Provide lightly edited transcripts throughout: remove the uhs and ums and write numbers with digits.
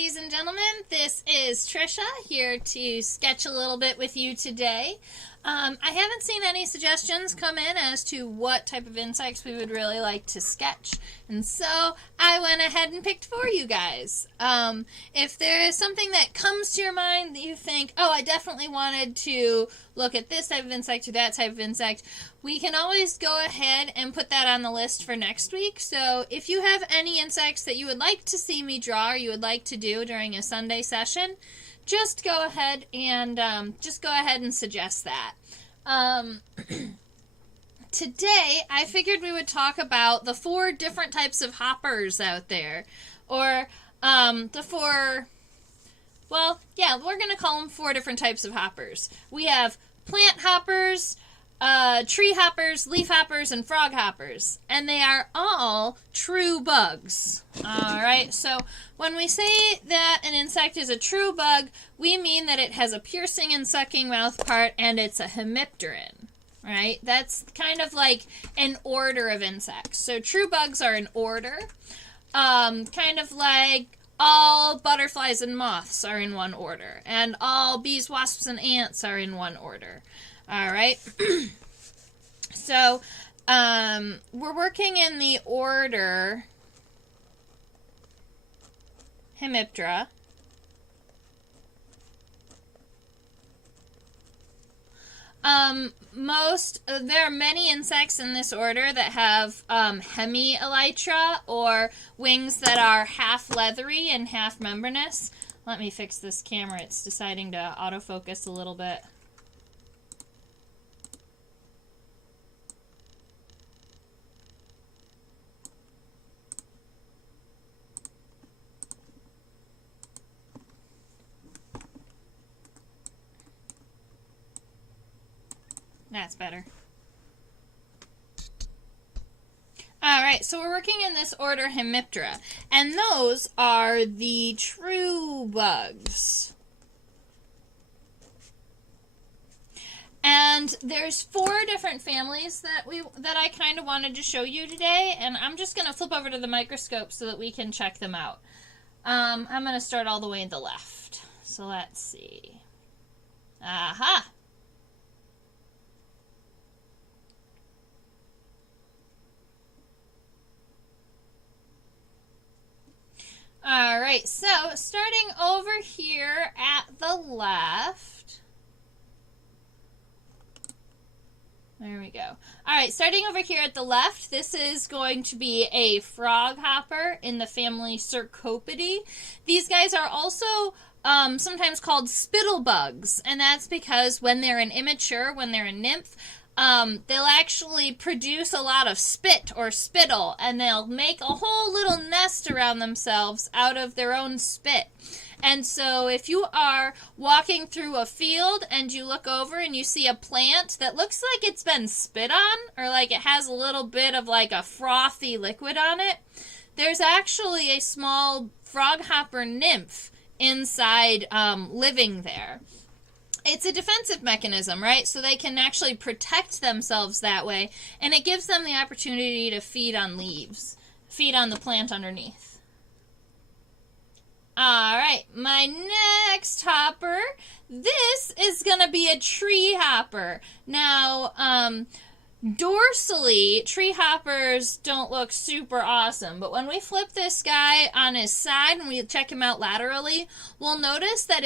ladies and gentlemen. This is Trisha here to sketch a little bit with you today. I haven't seen any suggestions come in as to what type of insects we would really like to sketch, and so I went ahead and picked for you guys. If there is something that comes to your mind that you think, oh, I definitely wanted to look at this type of insect or that type of insect, we can always go ahead and put that on the list for next week. So if you have any insects that you would like to see me draw or you would like to do during a Sunday session, just go ahead and suggest that. Today, I figured we would talk about the 4 different types of hoppers out there, or we're going to call them 4 different types of hoppers. We have plant hoppers, tree hoppers, leaf hoppers, and frog hoppers, and they are all true bugs. Alright, so when we say that an insect is a true bug, we mean that it has a piercing and sucking mouth part and it's a hemipteran. Right? That's kind of like an order of insects. So true bugs are an order, kind of like all butterflies and moths are in one order, and all bees, wasps, and ants are in one order. Alright, so we're working in the order Hemiptera. There are many insects in this order that have hemi-elytra, or wings that are half leathery and half membranous. Let me fix this camera. It's deciding to autofocus a little bit. That's better. Alright, so we're working in this order Hemiptera, and those are the true bugs. And there's 4 different families that I kind of wanted to show you today, and I'm just going to flip over to the microscope so that we can check them out. I'm going to start all the way to the left. So let's see. Aha! Alright, so starting over here at the left. There we go. Alright, starting over here at the left, this is going to be a frog hopper in the family Cercopidae. These guys are also sometimes called spittle bugs, and that's because when they're an immature, when they're a nymph, they'll actually produce a lot of spit or spittle, and they'll make a whole little nest around themselves out of their own spit. And so if you are walking through a field and you look over and you see a plant that looks like it's been spit on, or like it has a little bit of like a frothy liquid on it, there's actually a small frog hopper nymph inside living there. It's a defensive mechanism, right? So they can actually protect themselves that way, and it gives them the opportunity to feed on leaves, feed on the plant underneath. Alright, my next hopper, this is going to be a tree hopper. Now, dorsally, tree hoppers don't look super awesome, but when we flip this guy on his side and we check him out laterally, we'll notice that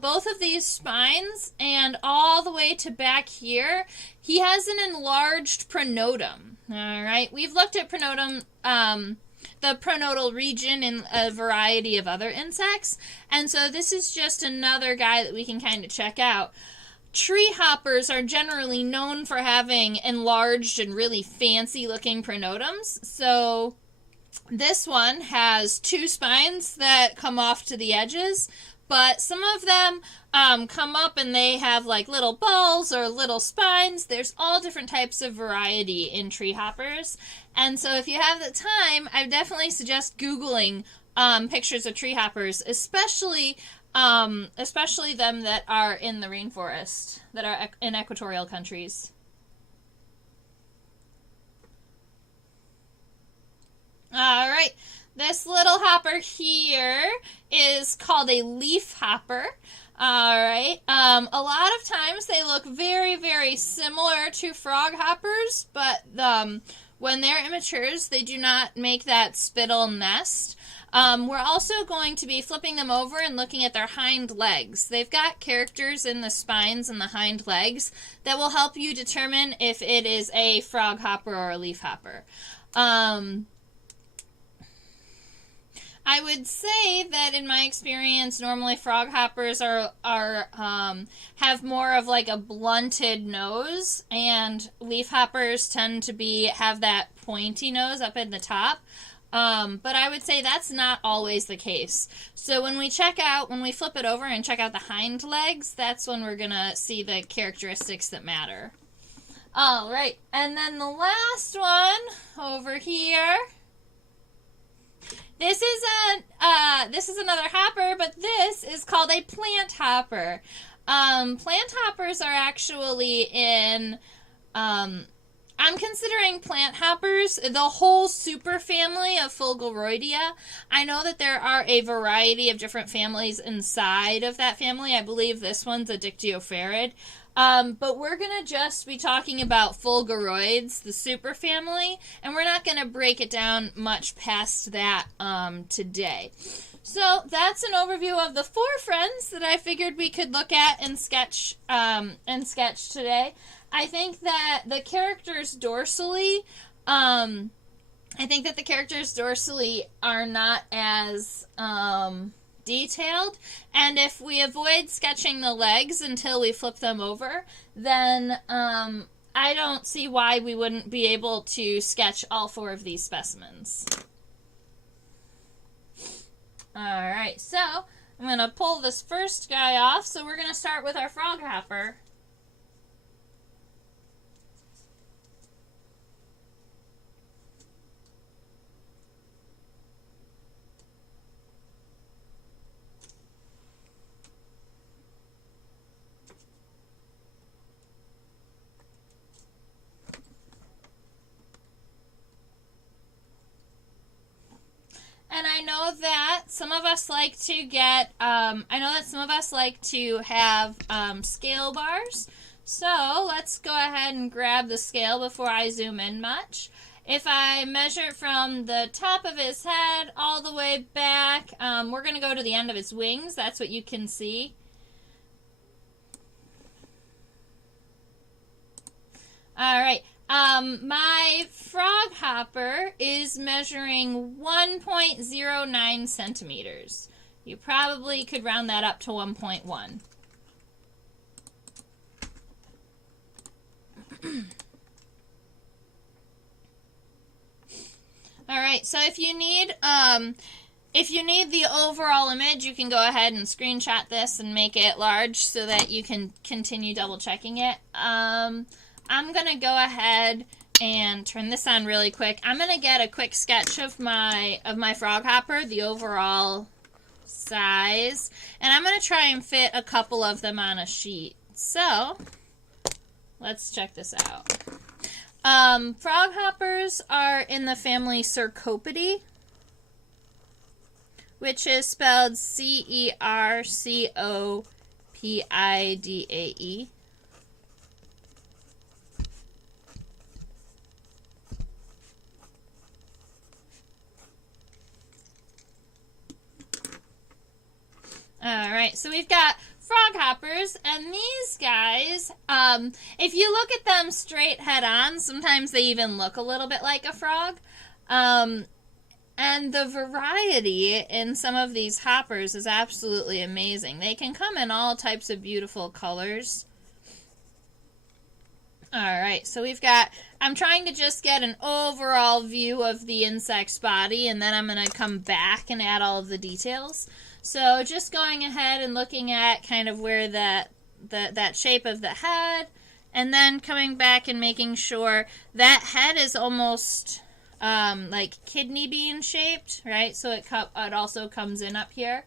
both of these spines and all the way to back here, he has an enlarged pronotum. Alright, we've looked at pronotum, the pronotal region in a variety of other insects, and so this is just another guy that we can kind of check out. Tree hoppers are generally known for having enlarged and really fancy looking pronotums. So this one has 2 spines that come off to the edges, but some of them come up and they have like little balls or little spines. There's all different types of variety in tree hoppers. And so if you have the time, I definitely suggest Googling pictures of tree hoppers, especially them that are in the rainforest, that are in equatorial countries. Alright, This little hopper here is called a leafhopper. All right. A lot of times they look very, very similar to frog hoppers, but when they're immatures, they do not make that spittle nest. We're also going to be flipping them over and looking at their hind legs. They've got characters in the spines and the hind legs that will help you determine if it is a frog hopper or a leaf hopper. I would say that in my experience, normally frog hoppers have more of like a blunted nose, and leaf hoppers tend to have that pointy nose up in the top. But I would say that's not always the case. So when we flip it over and check out the hind legs, that's when we're gonna see the characteristics that matter. All right, and then the last one over here. This is another hopper, but this is called a plant hopper. Plant hoppers are actually in, I'm considering plant hoppers the whole superfamily of Fulguroidea. I know that there are a variety of different families inside of that family. I believe this one's a Dictyopharid. But we're going to just be talking about Fulguroids, the superfamily, and we're not going to break it down much past that today. So that's an overview of the 4 friends that I figured we could look at and sketch today. I think that the characters dorsally, are not as detailed, and if we avoid sketching the legs until we flip them over, then I don't see why we wouldn't be able to sketch all 4 of these specimens. Alright, so I'm going to pull this first guy off, so we're going to start with our frog hopper. And I know that some of us like to have scale bars. So let's go ahead and grab the scale before I zoom in much. If I measure from the top of his head all the way back, we're going to go to the end of his wings. That's what you can see. All right. My frog hopper is measuring 1.09 centimeters. You probably could round that up to 1.1. All right, so if you need the overall image, you can go ahead and screenshot this and make it large so that you can continue double checking it. I'm going to go ahead and turn this on really quick. I'm going to get a quick sketch of my frog hopper, the overall size, and I'm going to try and fit a couple of them on a sheet. So, let's check this out. Frog hoppers are in the family Cercopidae, which is spelled Cercopidae. Alright, so we've got frog hoppers, and these guys, if you look at them straight head on, sometimes they even look a little bit like a frog. And the variety in some of these hoppers is absolutely amazing. They can come in all types of beautiful colors. Alright, so I'm trying to just get an overall view of the insect's body, and then I'm going to come back and add all of the details. So just going ahead and looking at kind of where that shape of the head, and then coming back and making sure that head is almost like kidney bean shaped, right? So it also comes in up here.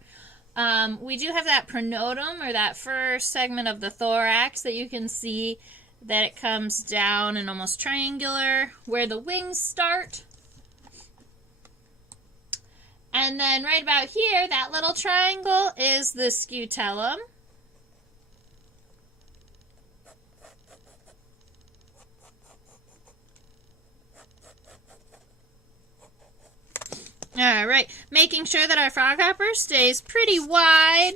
We do have that pronotum, or that first segment of the thorax, that you can see that it comes down and almost triangular where the wings start. And then right about here, that little triangle is the scutellum. All right, making sure that our frog hopper stays pretty wide.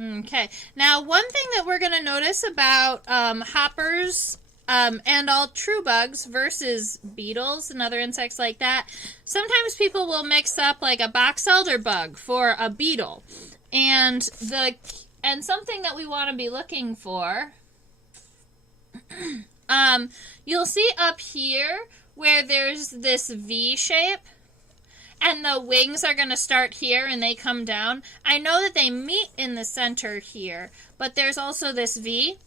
Okay, now one thing that we're going to notice about hoppers and all true bugs versus beetles and other insects like that, sometimes people will mix up like a box elder bug for a beetle. And something that we want to be looking for, you'll see up here where there's this V shape. And the wings are going to start here and they come down. I know that they meet in the center here, but there's also this V.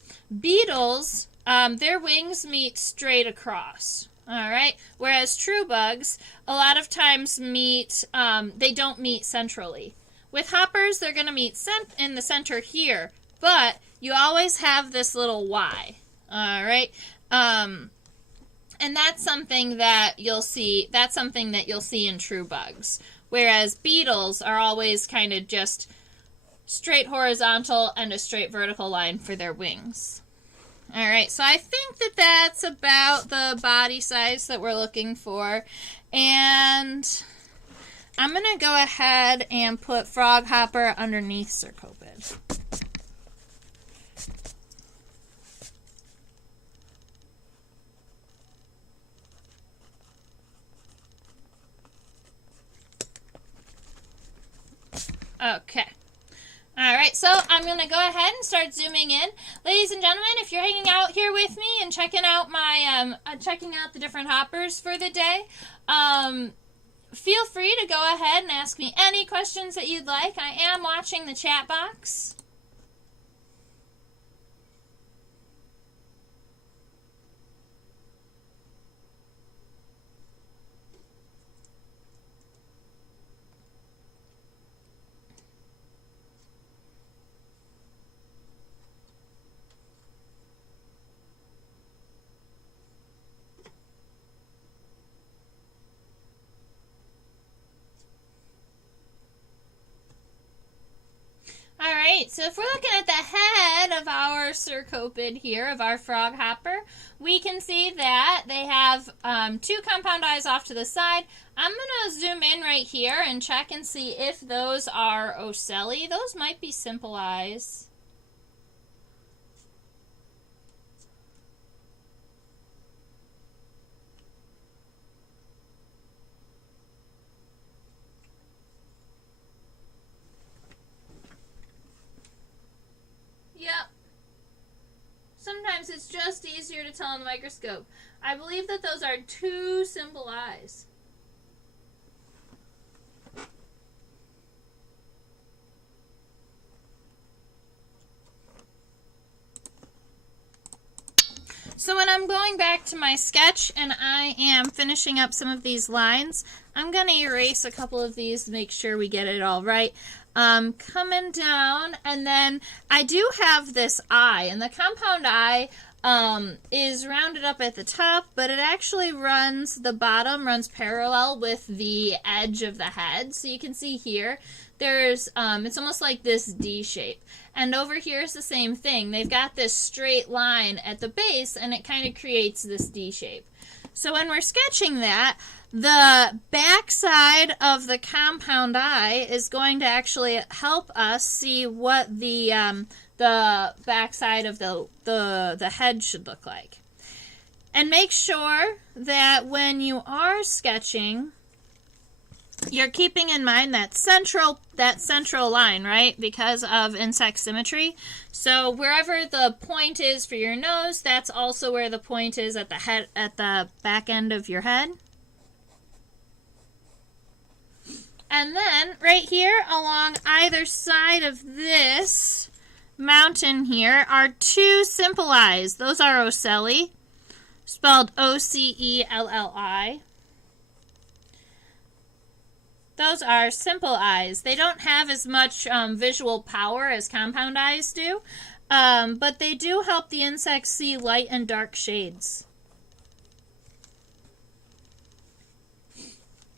Beetles, their wings meet straight across. All right. Whereas true bugs, a lot of times they don't meet centrally. With hoppers, they're going to meet in the center here, but you always have this little Y. All right. And that's something that you'll see. That's something that you'll see in true bugs. Whereas beetles are always kind of just straight horizontal and a straight vertical line for their wings. All right, so I think that that's about the body size that we're looking for. And I'm going to go ahead and put frog hopper underneath Cercopid. Okay. All right, so I'm going to go ahead and start zooming in. Ladies and gentlemen, if you're hanging out here with me and checking out the different hoppers for the day, feel free to go ahead and ask me any questions that you'd like. I am watching the chat box. All right, so if we're looking at the head of our Cercopid here, of our frog hopper, we can see that they have two compound eyes off to the side. I'm going to zoom in right here and check and see if those are ocelli. Those might be simple eyes. Yep. Sometimes it's just easier to tell on the microscope. I believe that those are two simple eyes. So when I'm going back to my sketch and I am finishing up some of these lines, I'm going to erase a couple of these to make sure we get it all right. Coming down, and then I do have this eye, and the compound eye is rounded up at the top, but it actually the bottom runs parallel with the edge of the head. So you can see here, there's, it's almost like this D shape. And over here is the same thing. They've got this straight line at the base, and it kind of creates this D shape. So when we're sketching that, the back side of the compound eye is going to actually help us see what the back side of the head should look like. And make sure that when you are sketching, you're keeping in mind that central line, right? Because of insect symmetry. So wherever the point is for your nose, that's also where the point is at the back end of your head. And then right here along either side of this mountain here are two simple eyes. Those are ocelli, spelled O-C-E-L-L-I. Those are simple eyes. They don't have as much visual power as compound eyes do, but they do help the insects see light and dark shades.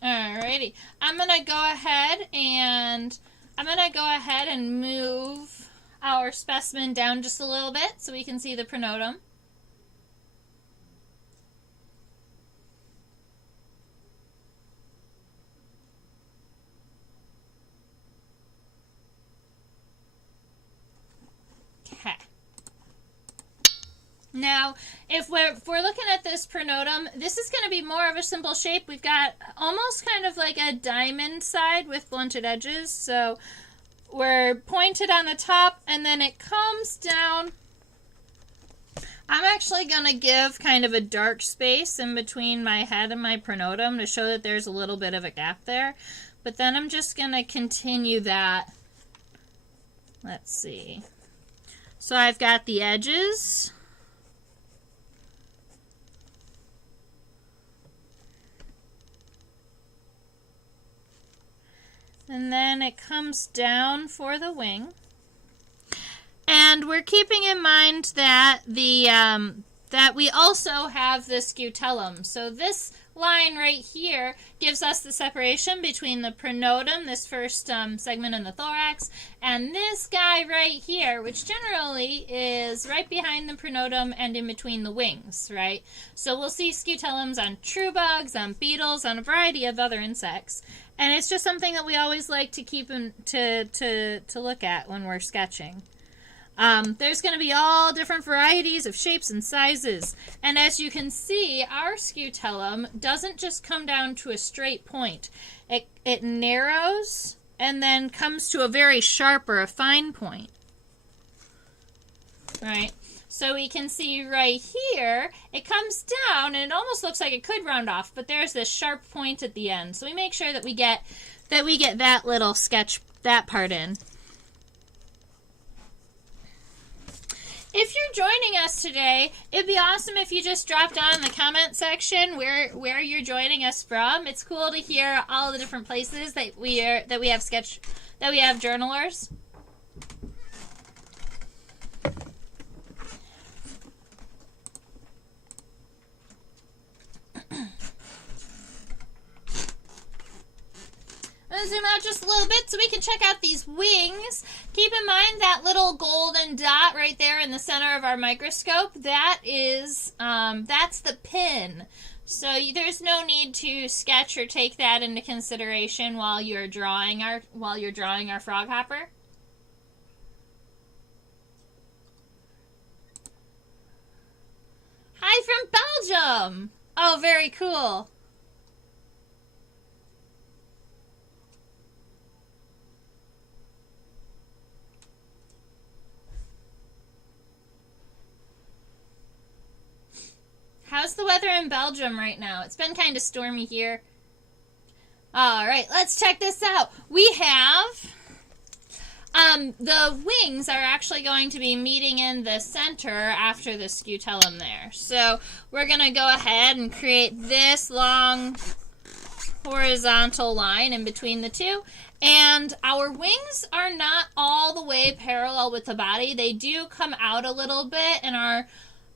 Alrighty. I'm gonna go ahead and move our specimen down just a little bit so we can see the pronotum. Okay. Now, if we're looking at this pronotum, this is going to be more of a simple shape. We've got almost kind of like a diamond side with blunted edges. So we're pointed on the top, and then it comes down. I'm actually going to give kind of a dark space in between my head and my pronotum to show that there's a little bit of a gap there. But then I'm just going to continue that. Let's see. So I've got the edges. And then it comes down for the wing. And we're keeping in mind that that we also have the scutellum. So this line right here gives us the separation between the pronotum, this first segment in the thorax, and this guy right here, which generally is right behind the pronotum and in between the wings, right? So we'll see scutellums on true bugs, on beetles, on a variety of other insects. And it's just something that we always like to keep to look at when we're sketching. There's going to be all different varieties of shapes and sizes. And as you can see, our scutellum doesn't just come down to a straight point. It narrows and then comes to a very sharp or a fine point. Right? So we can see right here, it comes down and it almost looks like it could round off, but there's this sharp point at the end. So we make sure that we get that little sketch, that part in. If you're joining us today, it'd be awesome if you just dropped down in the comment section where you're joining us from. It's cool to hear all the different places that we have journalers. I'm going to zoom out just a little bit so we can check out these wings. Keep in mind that little golden dot right there in the center of our microscope. That is, that's the pin. So there's no need to sketch or take that into consideration while you're drawing our frog hopper. Hi from Belgium. Oh, very cool. How's the weather in Belgium right now? It's been kind of stormy here. All right, let's check this out. We have the wings are actually going to be meeting in the center after the scutellum there. So we're going to go ahead and create this long horizontal line in between the two. And our wings are not all the way parallel with the body. They do come out a little bit and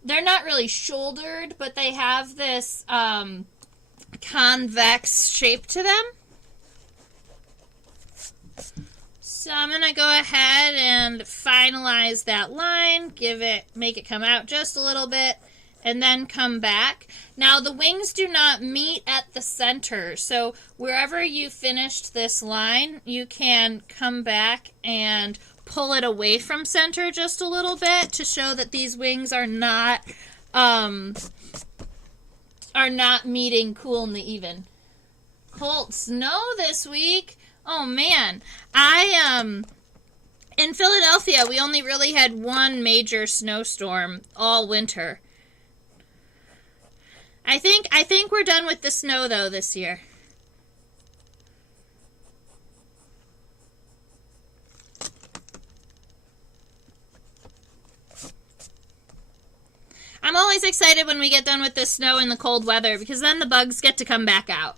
they're not really shouldered, but they have this convex shape to them. So I'm going to go ahead and finalize that line, make it come out just a little bit, and then come back. Now the wings do not meet at the center, so wherever you finished this line, you can come back and pull it away from center just a little bit to show that these wings are not meeting cool and even. Cold snow this week. Oh man, in Philadelphia we only really had one major snowstorm all winter. I think we're done with the snow though this year. I'm always excited when we get done with the snow and the cold weather because then the bugs get to come back out.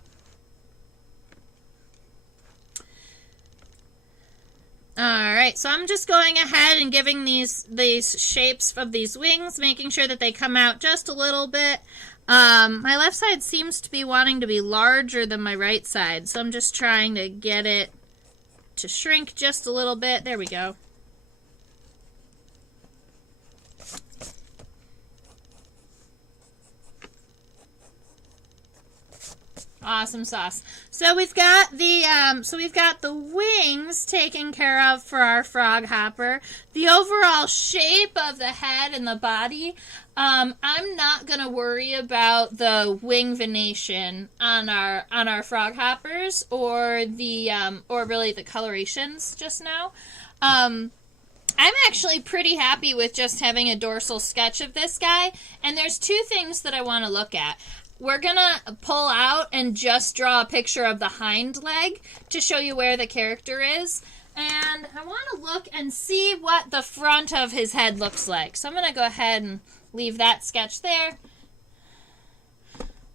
Alright, So I'm just going ahead and giving these shapes of these wings, making sure that they come out just a little bit. My left side seems to be wanting to be larger than my right side, so I'm just trying to get it to shrink just a little bit. There we go. Awesome sauce. So we've got the wings taken care of for our frog hopper. The overall shape of the head and the body, I'm not gonna worry about the wing venation on our frog hoppers or the or really the colorations just now. I'm actually pretty happy with just having a dorsal sketch of this guy, and there's two things that I want to look at. We're going to pull out and just draw a picture of the hind leg to show you where the character is. And I want to look and see what the front of his head looks like. So I'm going to go ahead and leave that sketch there.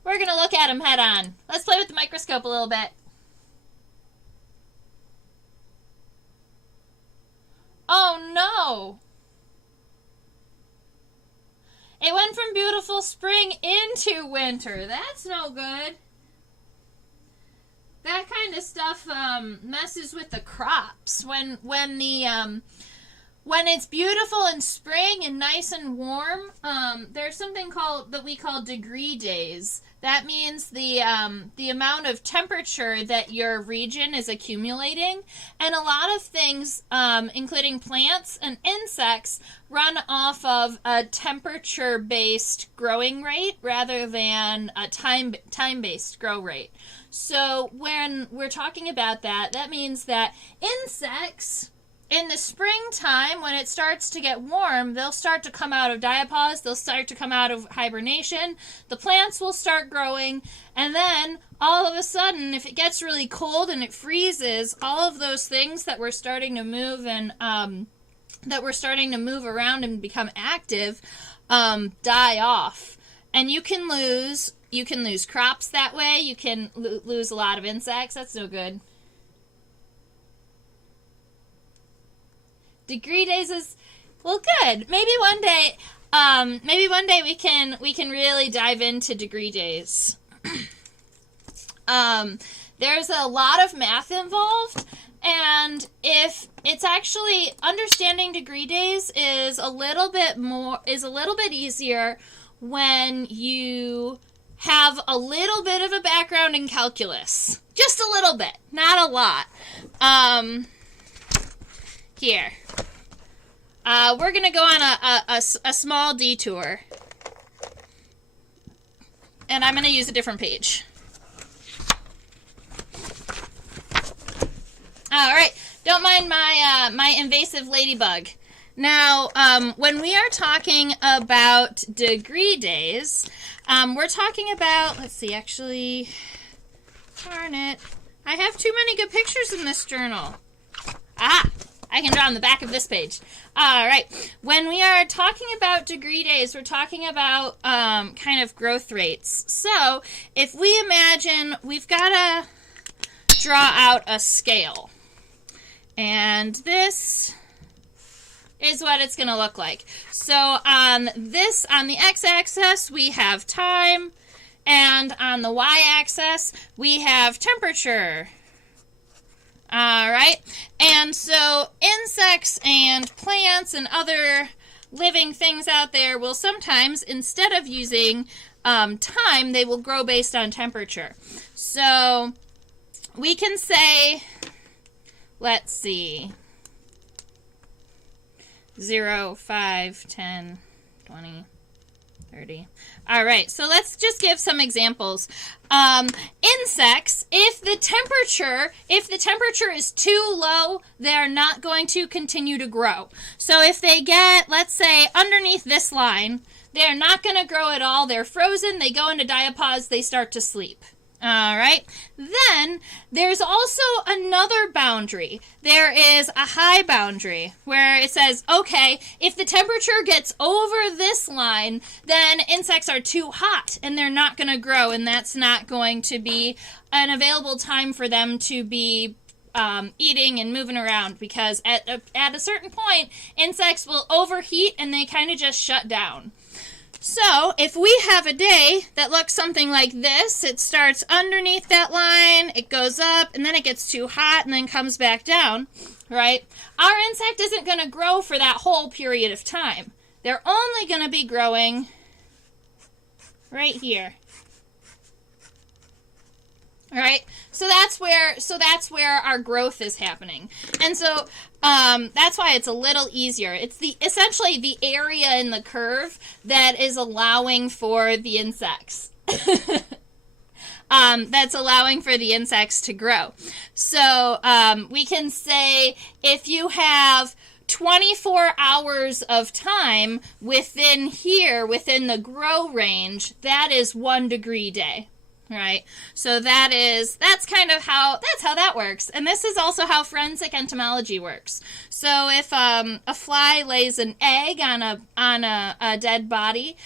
We're going to look at him head on. Let's play with the microscope a little bit. Oh no! It went from beautiful spring into winter. That's no good. That kind of stuff messes with the crops. When it's beautiful in spring and nice and warm, there's something that we call degree days. That means the amount of temperature that your region is accumulating. And a lot of things, including plants and insects, run off of a temperature-based growing rate rather than a time-based grow rate. So when we're talking about that, that means that insects, in the springtime, when it starts to get warm, they'll start to come out of diapause, they'll start to come out of hibernation, the plants will start growing, and then all of a sudden, if it gets really cold and it freezes, all of those things that we're starting to move and around and become active die off. And you can lose crops that way, you can lose a lot of insects. That's no good. Degree days is, well, good. Maybe one day we can really dive into degree days. There's a lot of math involved, and if it's actually understanding degree days is a little bit easier when you have a little bit of a background in calculus. Just a little bit, not a lot. Here. We're going to go on a small detour. And I'm going to use a different page. Alright, don't mind my invasive ladybug. Now, when we are talking about degree days, we're talking about, let's see, actually, darn it. I have too many good pictures in this journal. I can draw on the back of this page. All right. When we are talking about degree days, we're talking about kind of growth rates. So if we imagine we've got to draw out a scale. And this is what it's going to look like. So on the x-axis, we have time. And on the y-axis, we have temperature. Alright, and so insects and plants and other living things out there will sometimes, instead of using time, they will grow based on temperature. So we can say, let's see, 0, 5, 10, 20, 30. All right, so let's just give some examples. Insects, if the temperature is too low, they're not going to continue to grow. So if they get, let's say, underneath this line, they're not going to grow at all. They're frozen. They go into diapause. They start to sleep. All right. Then there's also another boundary. There is a high boundary where it says, okay, if the temperature gets over this line, then insects are too hot and they're not going to grow, and that's not going to be an available time for them to be eating and moving around, because at a certain point, insects will overheat and they kind of just shut down. So if we have a day that looks something like this, it starts underneath that line, it goes up, and then it gets too hot and then comes back down, right? Our insect isn't going to grow for that whole period of time. They're only going to be growing right here. All right, so that's where our growth is happening, and so that's why it's a little easier. It's essentially the area in the curve that is allowing for the insects. That's allowing for the insects to grow. So we can say if you have 24 hours of time within here, within the grow range, that is 1 degree day. Right, so that's how that works, and this is also how forensic entomology works. So if a fly lays an egg on a dead body,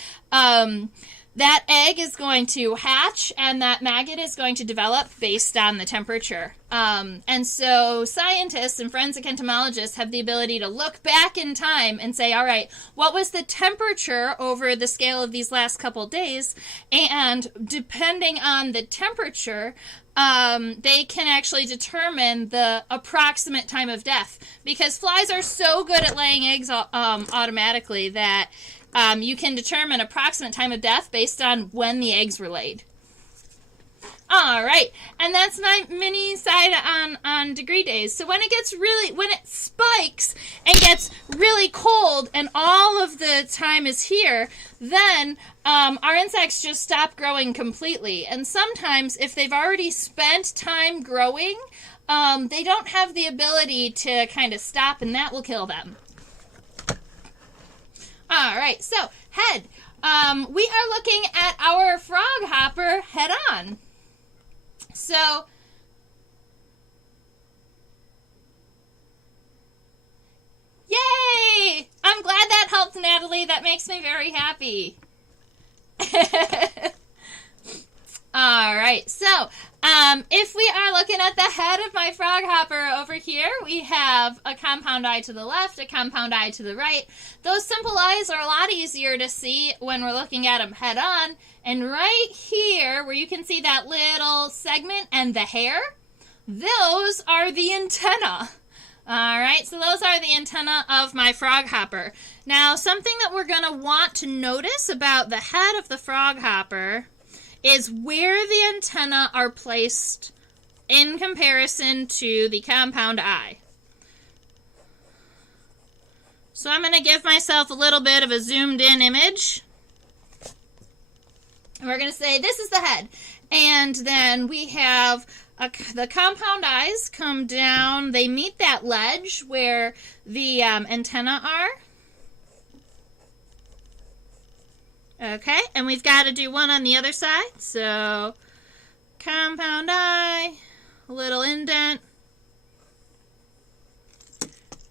that egg is going to hatch, and that maggot is going to develop based on the temperature. And so scientists and forensic entomologists have the ability to look back in time and say, all right, what was the temperature over the scale of these last couple days? And depending on the temperature, they can actually determine the approximate time of death. Because flies are so good at laying eggs automatically that you can determine approximate time of death based on when the eggs were laid. All right, and that's my mini side on degree days. So when it spikes and gets really cold and all of the time is here, then our insects just stop growing completely. And sometimes if they've already spent time growing, they don't have the ability to kind of stop, and that will kill them. All right, so head. We are looking at our frog hopper head on. So, yay! I'm glad that helped, Natalie. That makes me very happy. All right, so if we are looking at the head of my frog hopper over here, we have a compound eye to the left, a compound eye to the right. Those simple eyes are a lot easier to see when we're looking at them head on. And right here, where you can see that little segment and the hair, those are the antenna. All right, so those are the antenna of my frog hopper. Now, something that we're going to want to notice about the head of the frog hopper is where the antenna are placed in comparison to the compound eye. So I'm going to give myself a little bit of a zoomed in image. And we're going to say this is the head. And then we have the compound eyes come down. They meet that ledge where the antenna are. Okay, and we've got to do one on the other side. So, compound eye, a little indent.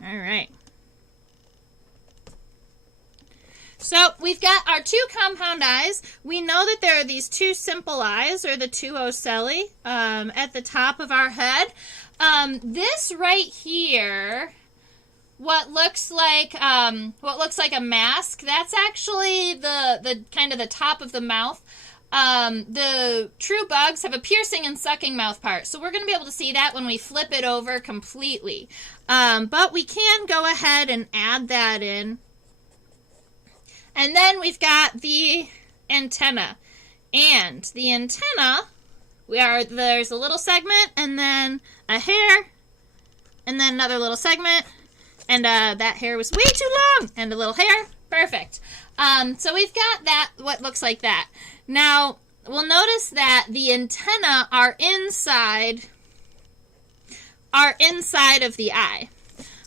All right. So, we've got our two compound eyes. We know that there are these two simple eyes, or the two ocelli, at the top of our head. This right here, what looks like a mask, that's actually the kind of the top of the mouth. The true bugs have a piercing and sucking mouth part, so we're going to be able to see that when we flip it over completely. But we can go ahead and add that in. And then we've got the antenna. And the antenna, there's a little segment, and then a hair, and then another little segment. And that hair was way too long. And a little hair. Perfect. So we've got that, what looks like that. Now, we'll notice that the antenna are inside of the eye.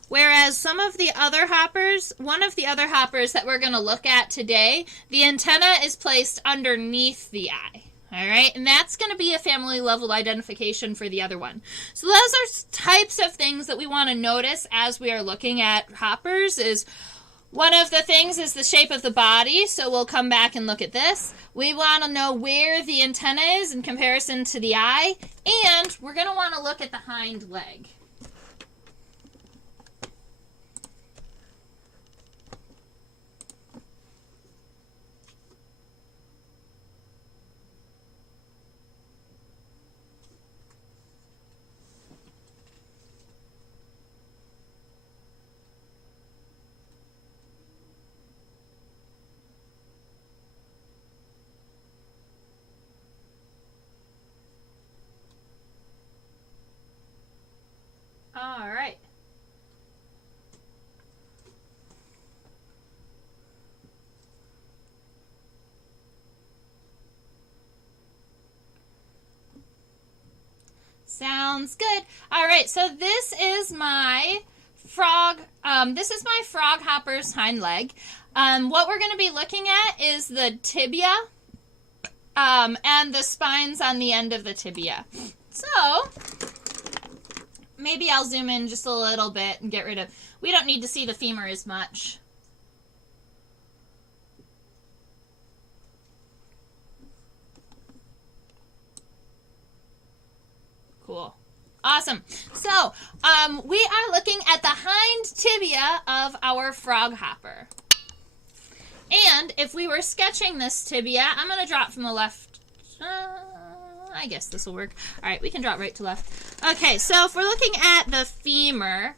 Whereas some of the other hoppers, one of the other hoppers that we're going to look at today, the antenna is placed underneath the eye. All right, and that's going to be a family level identification for the other one. So those are types of things that we want to notice as we are looking at hoppers is One of the things is the shape of the body, so we'll come back and look at this. We want to know where the antenna is in comparison to the eye, and we're going to want to look at the hind leg. All right. Sounds good. All right, so this is my frog. This is my frog hopper's hind leg. What we're going to be looking at is the tibia, and the spines on the end of the tibia. So maybe I'll zoom in just a little bit and get rid of. We don't need to see the femur as much. Cool. Awesome. So, we are looking at the hind tibia of our frog hopper. And if we were sketching this tibia, I'm going to drop from the left. I guess this will work. All right, we can drop right to left. Okay, so if we're looking at the femur,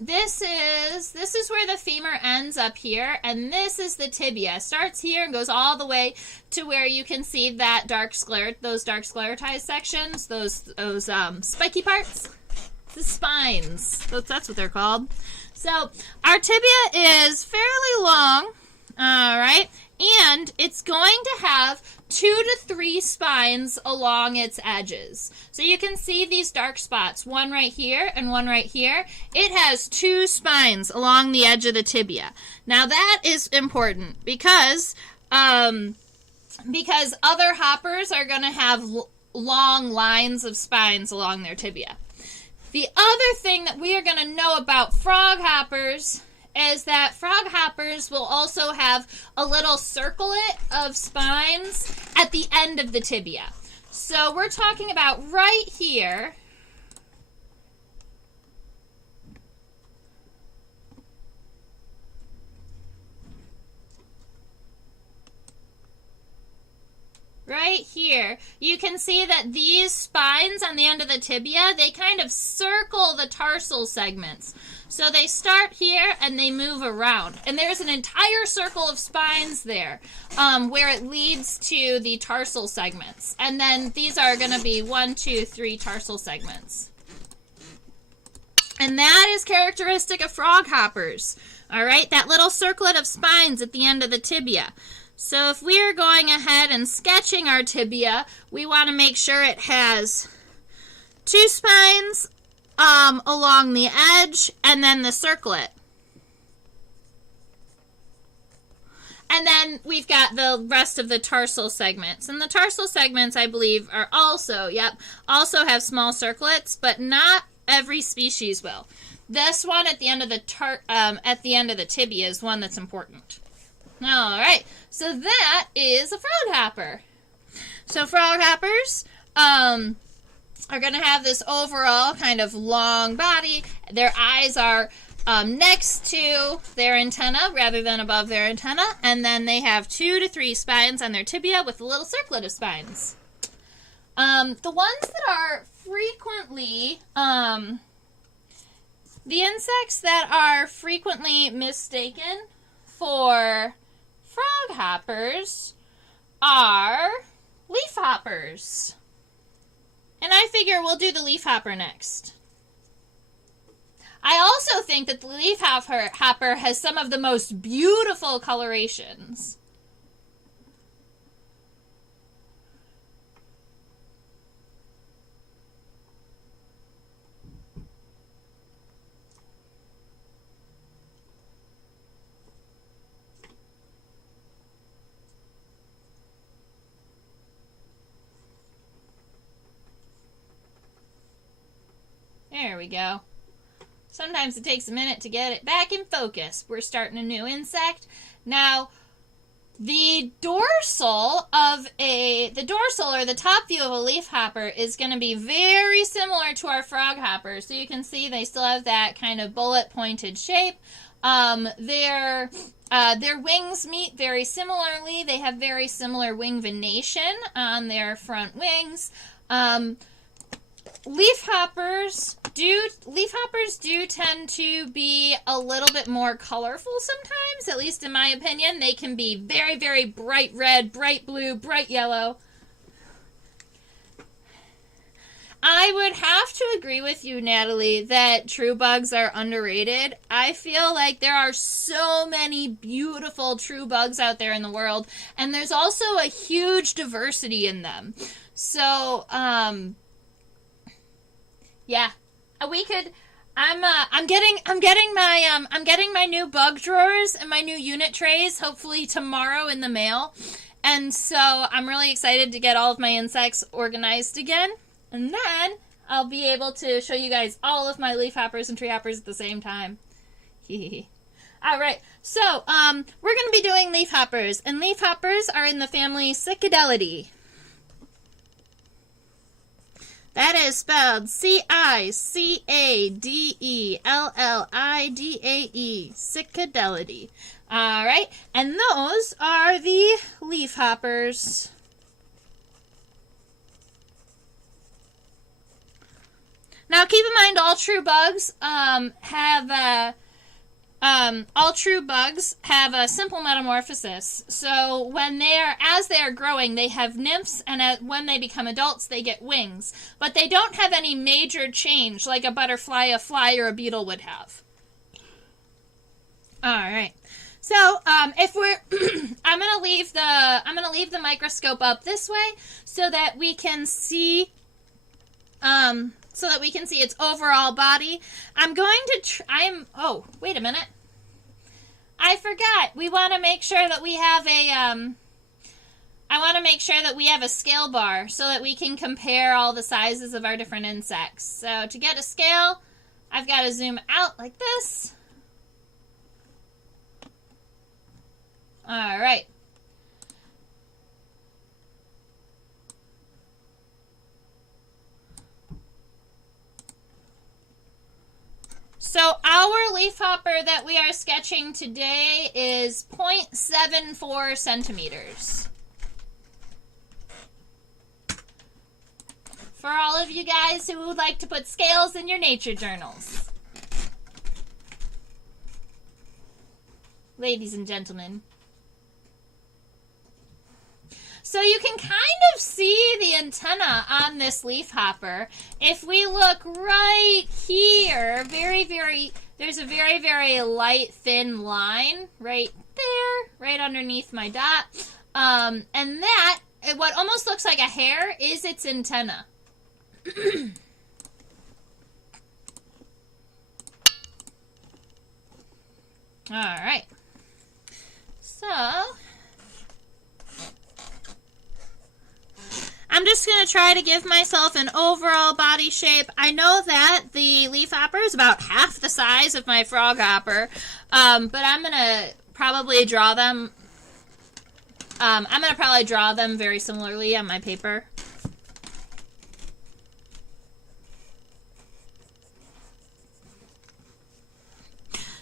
this is where the femur ends up here, and this is the tibia. It starts here and goes all the way to where you can see that those dark sclerotized sections, those spiky parts, the spines. That's what they're called. So our tibia is fairly long, all right, and it's going to have 2 to 3 spines along its edges. So you can see these dark spots, one right here and one right here. It has 2 spines along the edge of the tibia. Now that is important because other hoppers are going to have long lines of spines along their tibia. The other thing that we are going to know about frog hoppers is that frog hoppers will also have a little circlet of spines at the end of the tibia. So we're talking about right here. Right here, you can see that these spines on the end of the tibia, they kind of circle the tarsal segments. So they start here and they move around. And there's an entire circle of spines there where it leads to the tarsal segments. And then these are going to be 1, 2, 3 tarsal segments. And that is characteristic of frog hoppers. All right, that little circlet of spines at the end of the tibia. So if we are going ahead and sketching our tibia, we want to make sure it has 2 spines along the edge and then the circlet. And then we've got the rest of the tarsal segments. And the tarsal segments, I believe, are also have small circlets, but not every species will. This one at the end of the tibia is one that's important. All right, so that is a frog hopper. So frog hoppers are going to have this overall kind of long body. Their eyes are next to their antenna rather than above their antenna, and then they have 2 to 3 spines on their tibia with a little circlet of spines. The ones that are frequently, the insects that are frequently mistaken for frog hoppers are leafhoppers. And I figure we'll do the leafhopper next. I also think that the leafhopper has some of the most beautiful colorations. There we go. Sometimes it takes a minute to get it back in focus. We're starting a new insect. Now, the dorsal or the top view of a leafhopper is going to be very similar to our froghopper. So you can see they still have that kind of bullet pointed shape. Their wings meet very similarly. They have very similar wing venation on their front wings. Leafhoppers do tend to be a little bit more colorful sometimes, at least in my opinion. They can be very, very bright red, bright blue, bright yellow. I would have to agree with you, Natalie, that true bugs are underrated. I feel like there are so many beautiful true bugs out there in the world, and there's also a huge diversity in them. So, yeah, we could. I'm getting my new bug drawers and my new unit trays hopefully tomorrow in the mail, and so I'm really excited to get all of my insects organized again, and then I'll be able to show you guys all of my leafhoppers and treehoppers at the same time. All right, so we're gonna be doing leafhoppers, and leafhoppers are in the family Cicadelidae. That is spelled Cicadellidae, Cicadelidae. All right, and those are the leafhoppers. Now, keep in mind, all true bugs have a simple metamorphosis. So as they are growing, they have nymphs, and when they become adults, they get wings. But they don't have any major change like a butterfly, a fly, or a beetle would have. All right. So if we're, I'm gonna leave the microscope up this way so that we can see. Its overall body. I'm going to oh, wait a minute. I forgot. We want to make sure that we have a scale bar so that we can compare all the sizes of our different insects. So to get a scale, I've got to zoom out like this. All right. So our leafhopper that we are sketching today is 0.74 centimeters. For all of you guys who would like to put scales in your nature journals. Ladies and gentlemen. So you can kind of see the antenna on this leafhopper. If we look right here, there's a very, very light, thin line right there, right underneath my dot. And that, what almost looks like a hair, is its antenna. All right. So I'm just going to try to give myself an overall body shape. I know that the leafhopper is about half the size of my froghopper, but I'm going to probably draw them. Very similarly on my paper.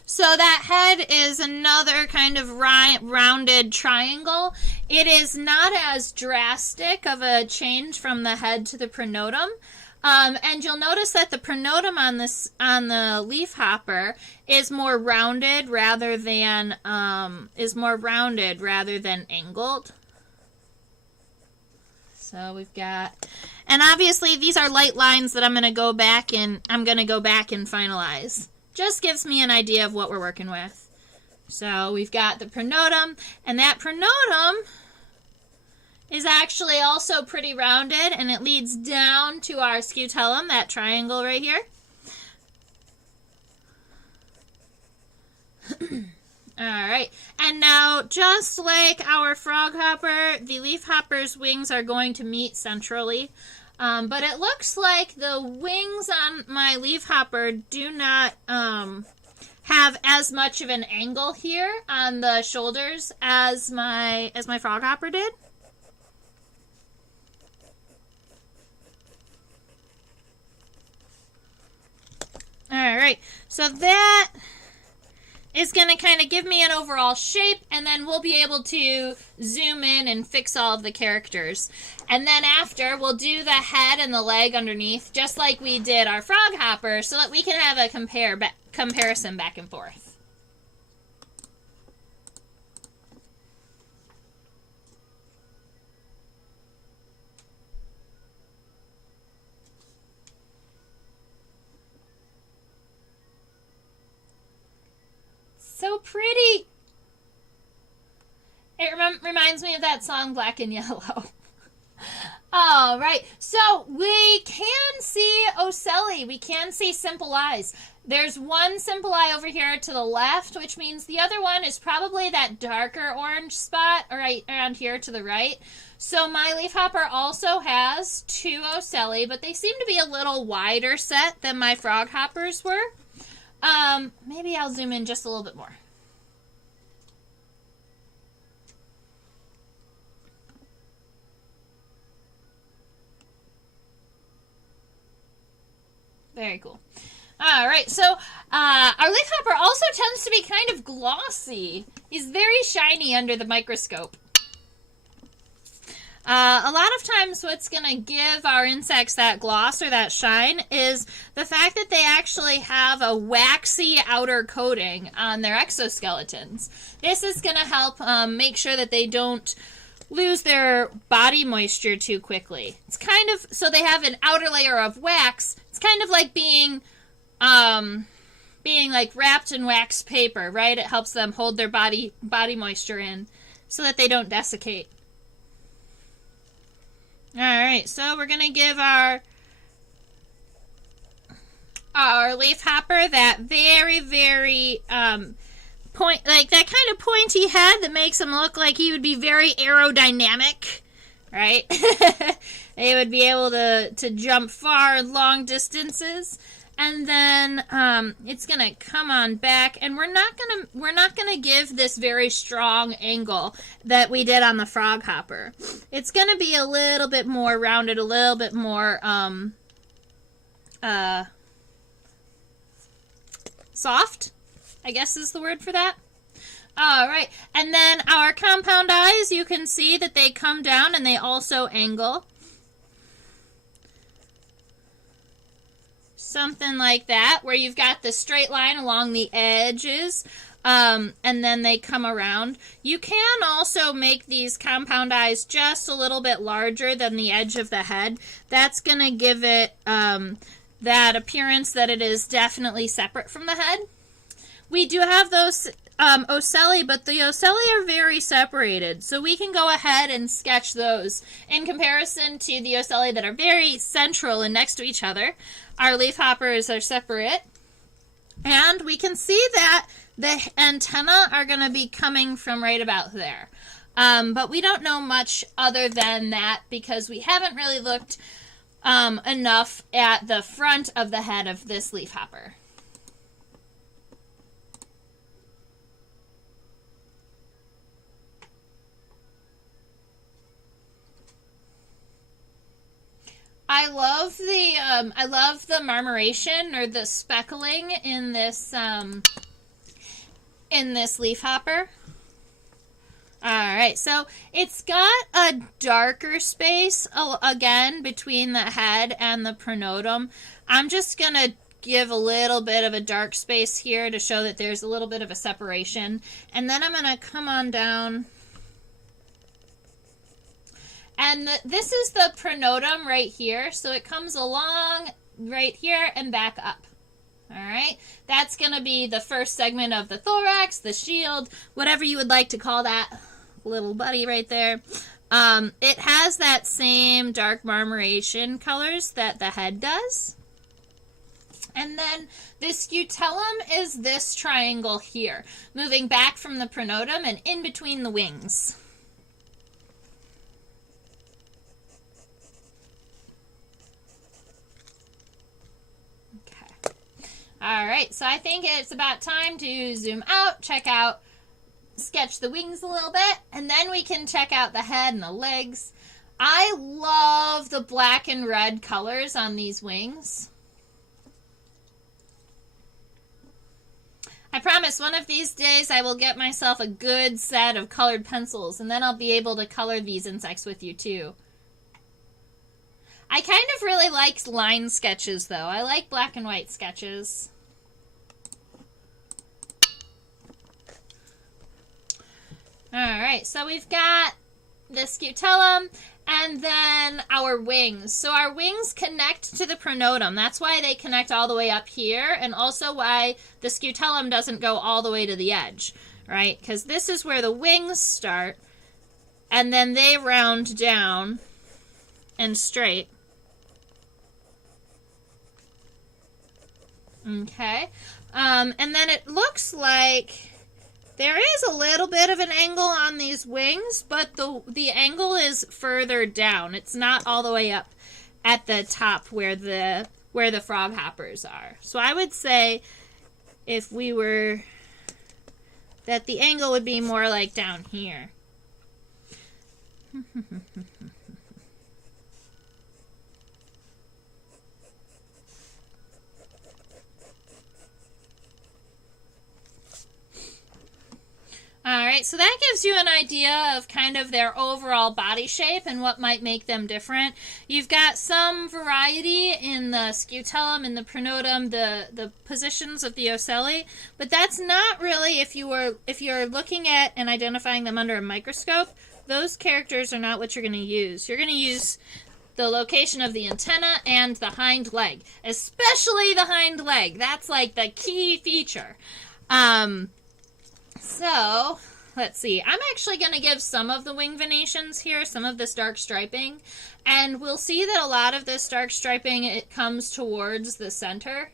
So that head is another kind of rounded triangle. It is not as drastic of a change from the head to the pronotum. And you'll notice that the pronotum on the leafhopper is more rounded rather than angled. So we've got, and obviously these are light lines that I'm going to go back and finalize. Just gives me an idea of what we're working with. So we've got the pronotum, and that pronotum is actually also pretty rounded, and it leads down to our scutellum, that triangle right here. Alright, and now just like our froghopper, the leafhopper's wings are going to meet centrally. But it looks like the wings on my leafhopper do not have as much of an angle here on the shoulders as my froghopper did. Alright, so that is going to kind of give me an overall shape, and then we'll be able to zoom in and fix all of the characters. And then after, we'll do the head and the leg underneath, just like we did our froghopper, so that we can have a comparison back and forth. So pretty. It reminds me of that song Black and Yellow. All right, so we can see ocelli. We can see simple eyes. There's one simple eye over here to the left, which means the other one is probably that darker orange spot right around here to the right. So my leafhopper also has two ocelli, but they seem to be a little wider set than my froghoppers were. Maybe I'll zoom in just a little bit more. Very cool. All right, so our leafhopper also tends to be kind of glossy. He's very shiny under the microscope. A lot of times what's going to give our insects that gloss or that shine is the fact that they actually have a waxy outer coating on their exoskeletons. This is going to help make sure that they don't lose their body moisture too quickly. It's kind of, so they have an outer layer of wax. It's kind of like being like wrapped in wax paper, right? It helps them hold their body moisture in so that they don't desiccate. Alright, so we're going to give our leafhopper that very, very like that kind of pointy head that makes him look like he would be very aerodynamic, right? They would be able to jump far and long distances. And then it's gonna come on back, and we're not gonna give this very strong angle that we did on the froghopper. It's gonna be a little bit more rounded, a little bit more soft, I guess is the word for that. All right, and then our compound eyes, you can see that they come down and they also angle. Something like that, where you've got the straight line along the edges, and then they come around. You can also make these compound eyes just a little bit larger than the edge of the head. That's going to give it that appearance that it is definitely separate from the head. We do have those ocelli, but the ocelli are very separated, so we can go ahead and sketch those in comparison to the ocelli that are very central and next to each other. Our leafhoppers are separate, and we can see that the antennae are going to be coming from right about there. But we don't know much other than that because we haven't really looked enough at the front of the head of this leafhopper. I love the marmoration or the speckling in this leafhopper. Alright, so it's got a darker space again between the head and the pronotum. I'm just gonna give a little bit of a dark space here to show that there's a little bit of a separation, and then I'm gonna come on down. And this is the pronotum right here, so it comes along right here and back up. Alright, that's going to be the first segment of the thorax, the shield, whatever you would like to call that little buddy right there. It has that same dark marmoration colors that the head does. And then the scutellum is this triangle here, moving back from the pronotum and in between the wings. All right, so I think it's about time to zoom out, sketch the wings a little bit, and then we can check out the head and the legs. I love the black and red colors on these wings. I promise one of these days I will get myself a good set of colored pencils, and then I'll be able to color these insects with you too. I kind of really like line sketches, though. I like black and white sketches. Alright, so we've got the scutellum and then our wings. So our wings connect to the pronotum. That's why they connect all the way up here, and also why the scutellum doesn't go all the way to the edge, right? Because this is where the wings start, and then they round down and straight. Okay, and then it looks like there is a little bit of an angle on these wings, but the angle is further down. It's not all the way up at the top where the frog hoppers are. So I would say if we were that the angle would be more like down here. Alright, so that gives you an idea of kind of their overall body shape and what might make them different. You've got some variety in the scutellum and the pronotum, the positions of the ocelli, but that's not really, if you're looking at and identifying them under a microscope, those characters are not what you're going to use. You're going to use the location of the antenna and the hind leg, especially the hind leg. That's like the key feature. So, let's see. I'm actually going to give some of the wing venations here, some of this dark striping, and we'll see that a lot of this dark striping, it comes towards the center.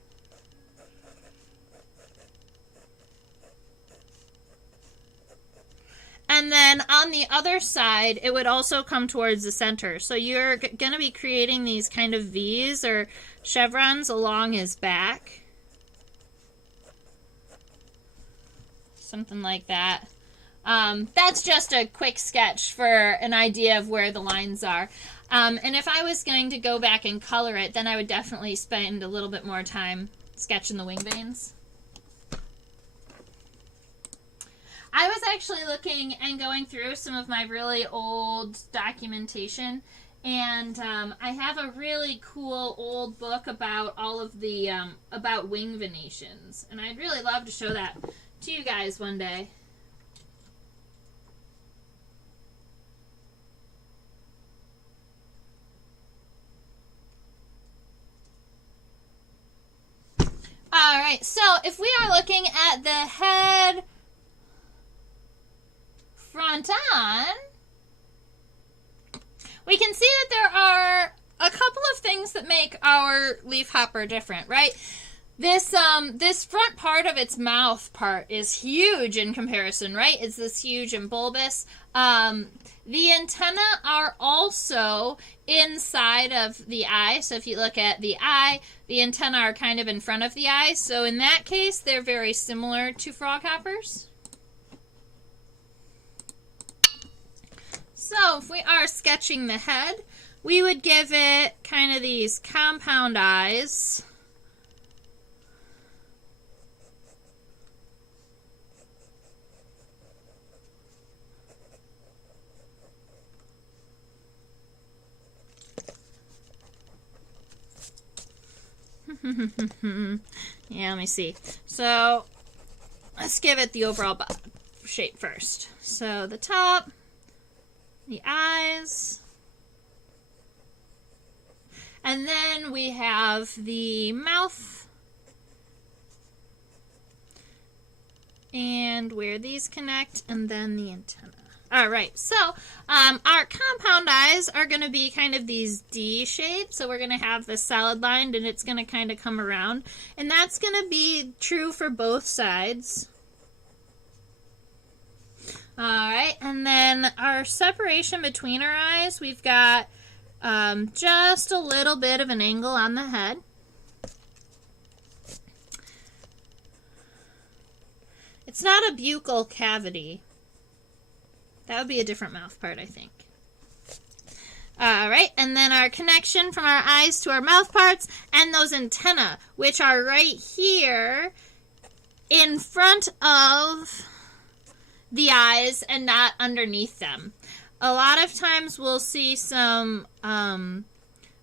And then on the other side, it would also come towards the center. So you're going to be creating these kind of V's or chevrons along his back. Something like that. That's just a quick sketch for an idea of where the lines are. And if I was going to go back and color it, then I would definitely spend a little bit more time sketching the wing veins. I was actually looking and going through some of my really old documentation, and I have a really cool old book about all of the about wing venations, and I'd really love to show that to you guys one day. Alright, so if we are looking at the head front on, we can see that there are a couple of things that make our leafhopper different, right? This front part of its mouth part is huge in comparison, right? It's this huge and bulbous. The antennae are also inside of the eye. So if you look at the eye, the antennae are kind of in front of the eye. So in that case, they're very similar to frog hoppers. So if we are sketching the head, we would give it kind of these compound eyes. Yeah, let me see. So let's give it the overall shape first. So the top, the eyes, and then we have the mouth and where these connect, and then the antenna. Alright, so our compound eyes are going to be kind of these D shapes. So we're going to have the solid line, and it's going to kind of come around. And that's going to be true for both sides. Alright, and then our separation between our eyes, we've got just a little bit of an angle on the head. It's not a buccal cavity. That would be a different mouth part, I think. All right, and then our connection from our eyes to our mouth parts and those antennae, which are right here in front of the eyes and not underneath them. A lot of times we'll see some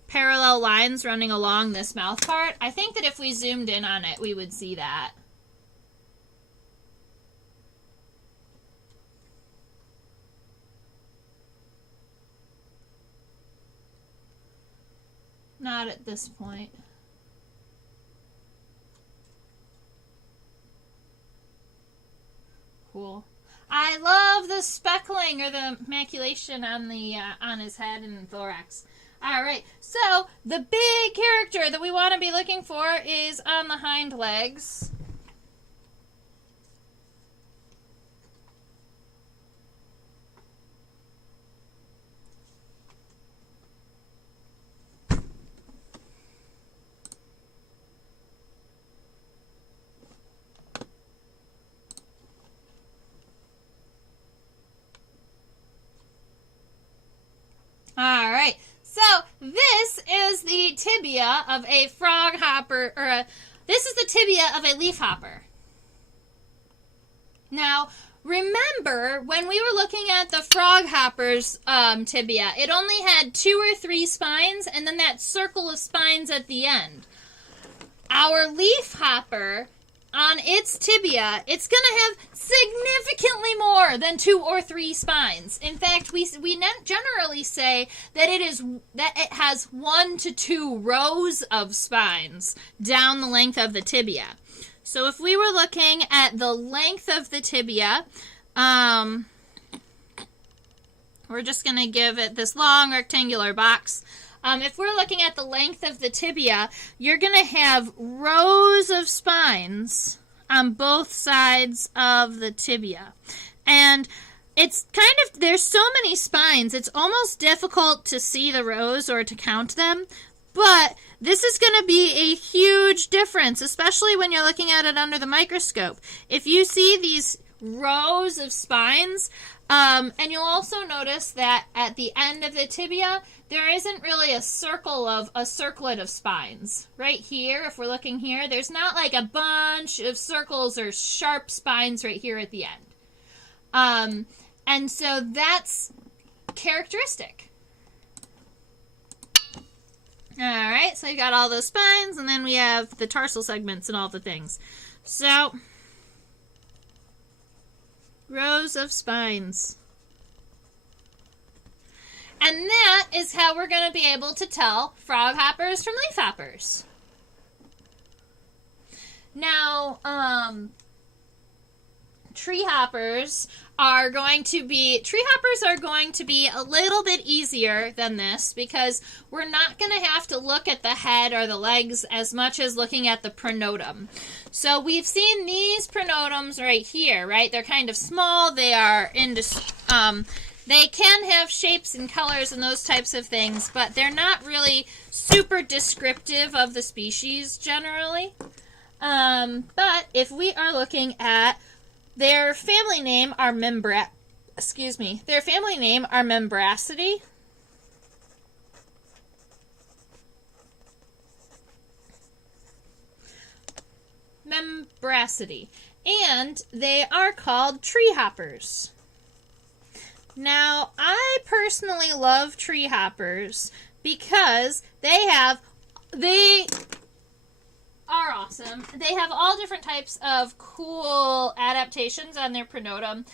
parallel lines running along this mouth part. I think that if we zoomed in on it, we would see that. Not at this point. Cool. I love the speckling or the maculation on the on his head and thorax. All right, so the big character that we want to be looking for is on the hind legs. All right, so this is the tibia of a frog hopper, or this is the tibia of a leafhopper. Now, remember when we were looking at the frog hopper's tibia, it only had 2 or 3 spines and then that circle of spines at the end. Our leafhopper, on its tibia, it's going to have significantly more than 2 or 3 spines. In fact, we generally say that it has 1 to 2 rows of spines down the length of the tibia. So if we were looking at the length of the tibia, we're just going to give it this long rectangular box. If we're looking at the length of the tibia, you're going to have rows of spines on both sides of the tibia. And it's kind of, there's so many spines, it's almost difficult to see the rows or to count them. But this is going to be a huge difference, especially when you're looking at it under the microscope. If you see these rows of spines, and you'll also notice that at the end of the tibia, there isn't really a circlet of spines. Right here, if we're looking here, there's not like a bunch of circles or sharp spines right here at the end. And so that's characteristic. Alright, so you got all those spines, and then we have the tarsal segments and all the things. So, rows of spines. And that is how we're going to be able to tell frog hoppers from leafhoppers. Now, treehoppers are going to be a little bit easier than this because we're not going to have to look at the head or the legs as much as looking at the pronotum. So we've seen these pronotums right here, right? They're kind of small. They are they can have shapes and colors and those types of things, but they're not really super descriptive of the species generally. But if we are looking at their family name are their family name are Membracity. Membracity. And they are called treehoppers. Now, I personally love treehoppers because they are awesome. They have all different types of cool adaptations on their pronotum.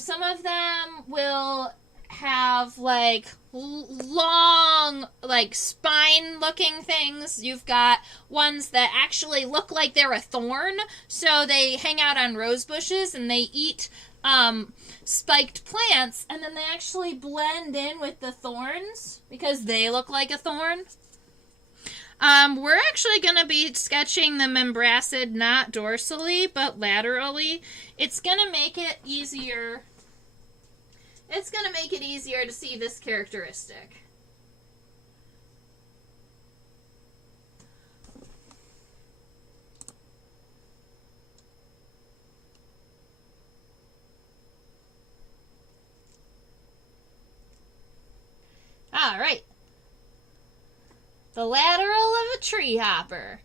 Some of them will have like long, like spine looking things. You've got ones that actually look like they're a thorn. So they hang out on rose bushes and they eat spiked plants, and then they actually blend in with the thorns because they look like a thorn. We're actually going to be sketching the membracid not dorsally, but laterally. It's going to make it easier. It's going to make it easier to see this characteristic. All right. The lateral of a treehopper.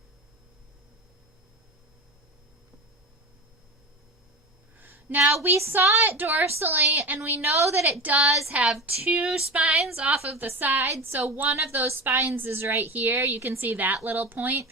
Now, we saw it dorsally, and we know that it does have 2 spines off of the side, so one of those spines is right here. You can see that little point.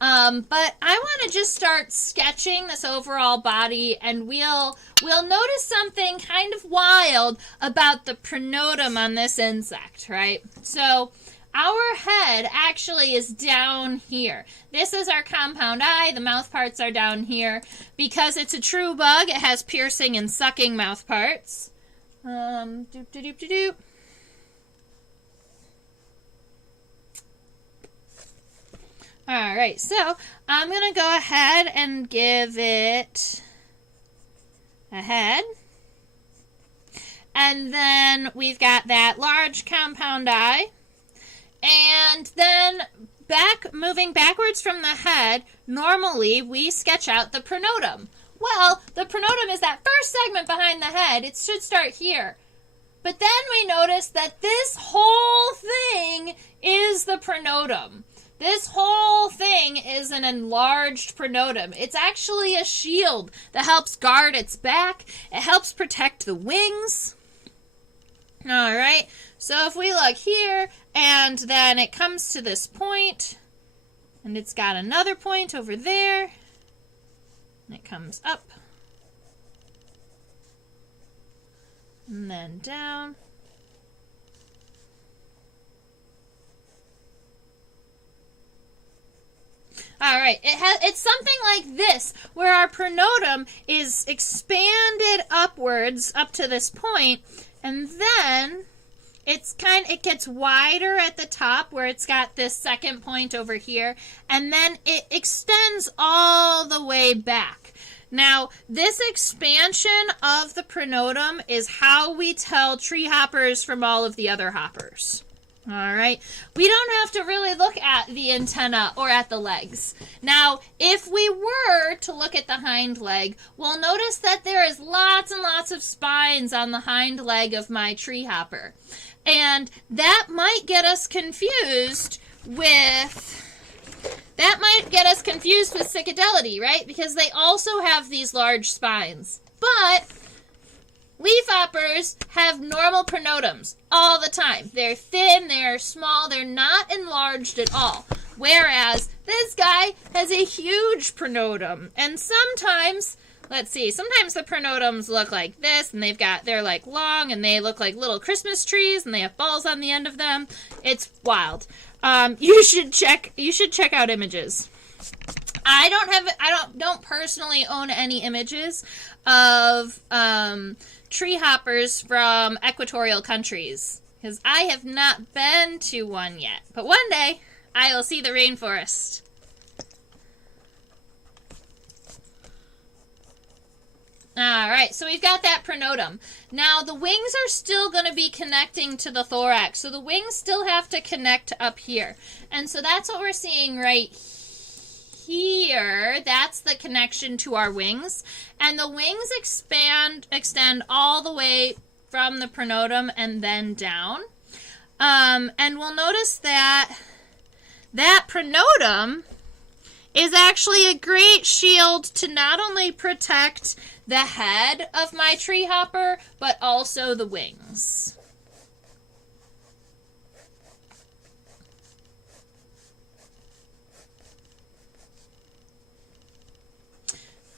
But I want to just start sketching this overall body, and we'll notice something kind of wild about the pronotum on this insect, right? So our head actually is down here. This is our compound eye. The mouth parts are down here. Because it's a true bug, it has piercing and sucking mouth parts. Doop, doop, doop, doop, doop. All right, so I'm going to go ahead and give it a head. And then we've got that large compound eye. And then moving backwards from the head, normally we sketch out the pronotum. Well, the pronotum is that first segment behind the head. It should start here. But then we notice that this whole thing is the pronotum. This whole thing is an enlarged pronotum. It's actually a shield that helps guard its back. It helps protect the wings. All right, so if we look here, and then it comes to this point, and it's got another point over there, and it comes up, and then down. All right, it's something like this, where our pronotum is expanded upwards up to this point, and then it gets wider at the top where it's got this second point over here, and then it extends all the way back. Now, this expansion of the pronotum is how we tell tree hoppers from all of the other hoppers. All right, we don't have to really look at the antenna or at the legs. Now, if we were to look at the hind leg, we'll notice that there is lots and lots of spines on the hind leg of my tree hopper. And that might get us confused with psychedelity, right? Because they also have these large spines. But Leafhoppers have normal pronotums all the time. They're thin, they're small, they're not enlarged at all. Whereas this guy has a huge pronotum. And sometimes, sometimes the pronotums look like this, and they're like long, and they look like little Christmas trees, and they have balls on the end of them. It's wild. You should check out images. I don't personally own any images of tree hoppers from equatorial countries, because I have not been to one yet. But one day, I will see the rainforest. Alright, so we've got that pronotum. Now, the wings are still going to be connecting to the thorax, so the wings still have to connect up here. And so that's what we're seeing right here. That's the connection to our wings. And the wings extend all the way from the pronotum and then down. And we'll notice that that pronotum is actually a great shield to not only protect the head of my tree hopper, but also the wings.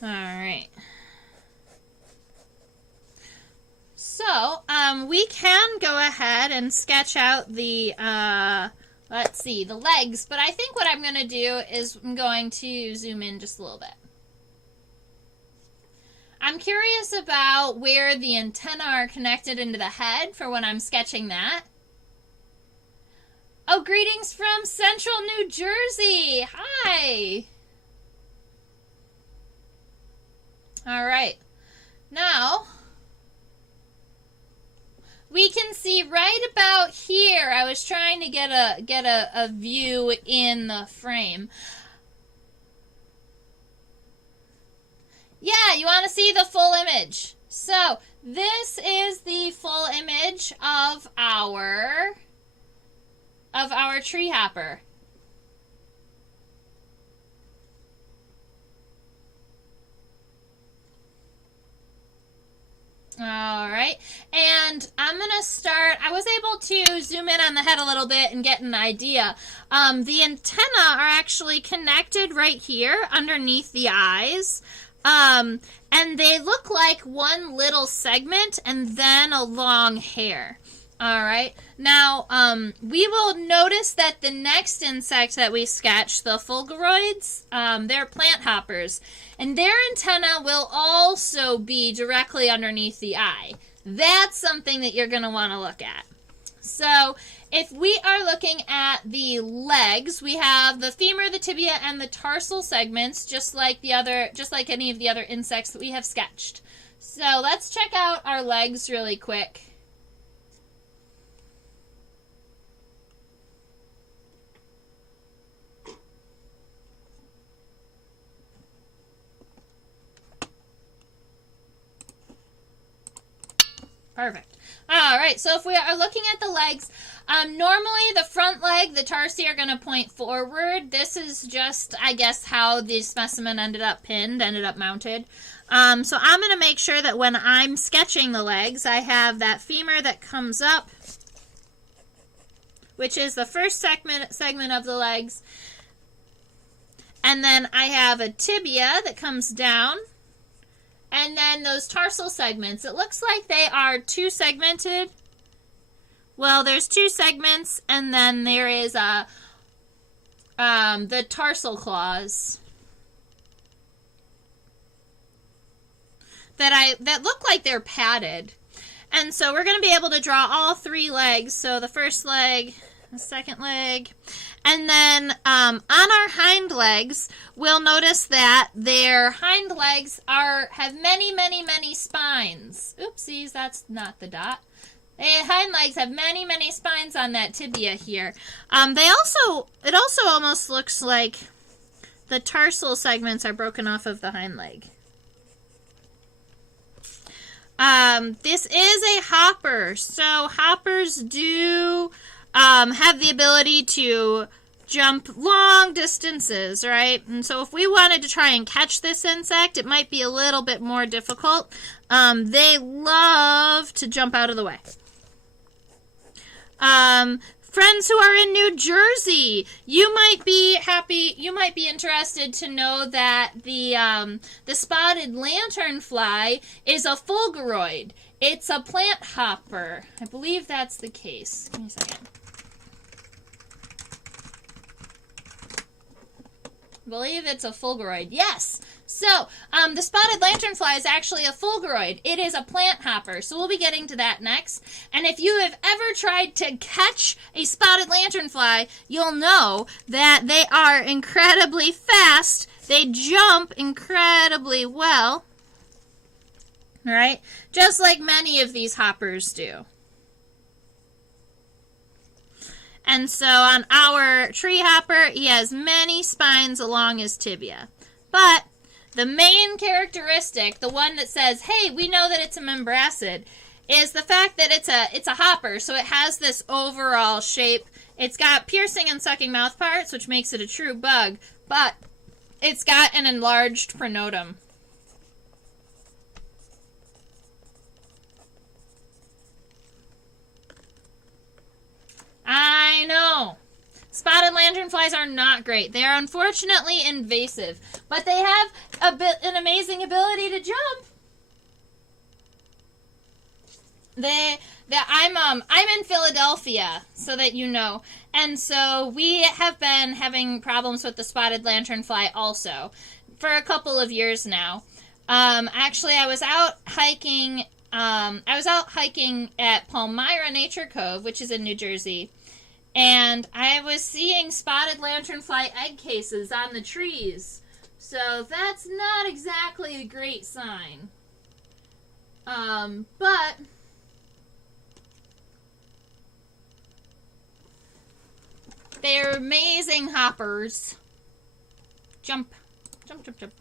All right. So, we can go ahead and sketch out the, the legs, but I think what I'm going to do is I'm going to zoom in just a little bit. I'm curious about where the antennae are connected into the head for when I'm sketching that. Oh, greetings from Central New Jersey. Hi. All right. Now, we can see right about here. I was trying to get a view in the frame. Yeah, you want to see the full image. So, this is the full image of our of our treehopper. All right, and I'm going to start, I was able to zoom in on the head a little bit and get an idea. The antennae are actually connected right here underneath the eyes, and they look like one little segment and then a long hair. All right, now we will notice that the next insect that we sketch, the fulguroids, they're plant hoppers, and their antenna will also be directly underneath the eye. That's something that you're going to want to look at. So if we are looking at the legs, we have the femur, the tibia, and the tarsal segments, just like any of the other insects that we have sketched. So let's check out our legs really quick. Perfect. All right, so if we are looking at the legs, normally the front leg, the tarsi, are going to point forward. This is just, I guess, how the specimen ended up mounted. So I'm going to make sure that when I'm sketching the legs, I have that femur that comes up, which is the first segment of the legs. And then I have a tibia that comes down. And then those tarsal segments, it looks like they are two segmented. Well, there's two segments, and then there is the tarsal claws that look like they're padded. And so we're going to be able to draw all three legs. So the first leg, the second leg, and then on our hind legs, we'll notice that their hind legs have many, many, many spines. Oopsies, that's not the dot. The hind legs have many, many spines on that tibia here. It also almost looks like the tarsal segments are broken off of the hind leg. This is a hopper, so hoppers do have the ability to jump long distances, right? And so if we wanted to try and catch this insect, it might be a little bit more difficult. They love to jump out of the way. Friends who are in New Jersey, you might be interested to know that the spotted lanternfly is a fulguroid. It's a plant hopper. I believe that's the case. Give me a second. I believe it's a fulguroid. Yes! So, the spotted lanternfly is actually a fulguroid. It is a plant hopper, so we'll be getting to that next. And if you have ever tried to catch a spotted lanternfly, you'll know that they are incredibly fast. They jump incredibly well. Right? Just like many of these hoppers do. And so on our tree hopper, he has many spines along his tibia. But the main characteristic, the one that says, hey, we know that it's a membracid, is the fact that it's a hopper. So it has this overall shape. It's got piercing and sucking mouth parts, which makes it a true bug. But it's got an enlarged pronotum. I know. Spotted lanternflies are not great. They are unfortunately invasive, but they have an amazing ability to jump. I'm in Philadelphia, so that you know, and so we have been having problems with the spotted lanternfly also for a couple of years now. Actually, I was out hiking at Palmyra Nature Cove, which is in New Jersey, and I was seeing spotted lanternfly egg cases on the trees. So that's not exactly a great sign. But they're amazing hoppers. Jump, jump, jump, jump.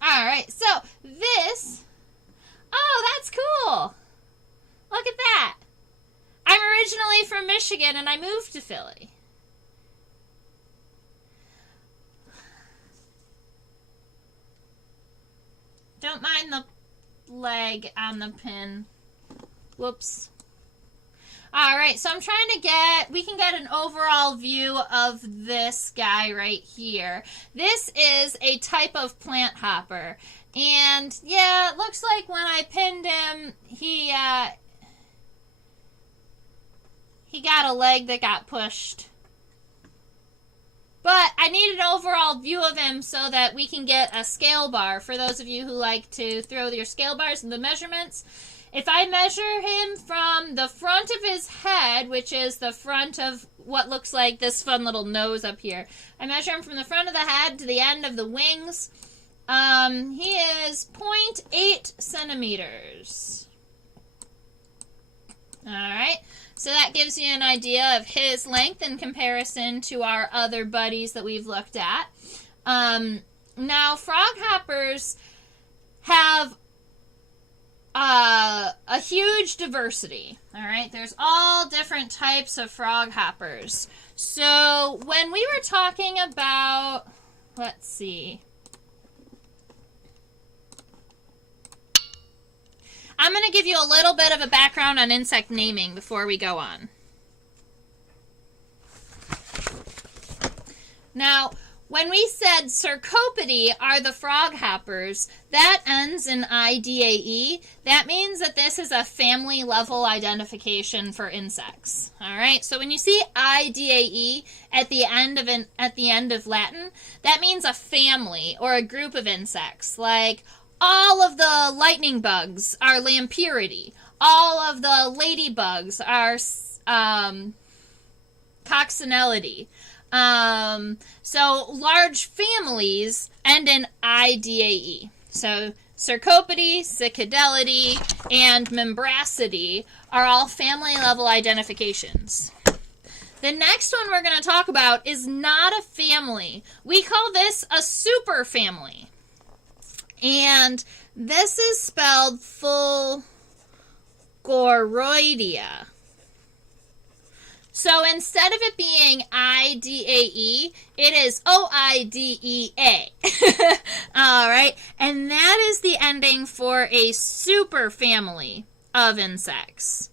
All right, so this, oh, that's cool. Look at that. I'm originally from Michigan and I moved to Philly. Don't mind the leg on the pin. Whoops. Alright, so I'm trying to we can get an overall view of this guy right here. This is a type of plant hopper. And yeah, it looks like when I pinned him, he got a leg that got pushed. But I need an overall view of him so that we can get a scale bar for those of you who like to throw your scale bars and the measurements. If I measure him from the front of his head, which is the front of what looks like this fun little nose up here, I measure him from the front of the head to the end of the wings. He is 0.8 centimeters. Alright, so that gives you an idea of his length in comparison to our other buddies that we've looked at. Now, frog hoppers have a huge diversity. Alright, there's all different types of frog hoppers. So, when we were talking about, let's see, I'm going to give you a little bit of a background on insect naming before we go on. Now, when we said Cercopity are the frog hoppers, that ends in IDAE. That means that this is a family level identification for insects. All right. So when you see IDAE at the end of Latin, that means a family or a group of insects. Like all of the lightning bugs are Lampyridae. All of the ladybugs are Coccinellidae. So large families end in IDAE. So Cercopity, Cicadelidae, and Membracidae are all family level identifications. The next one we're going to talk about is not a family. We call this a superfamily. And this is spelled Fulgoroidea. So instead of it being IDAE, it is OIDEA. All right. And that is the ending for a superfamily of insects.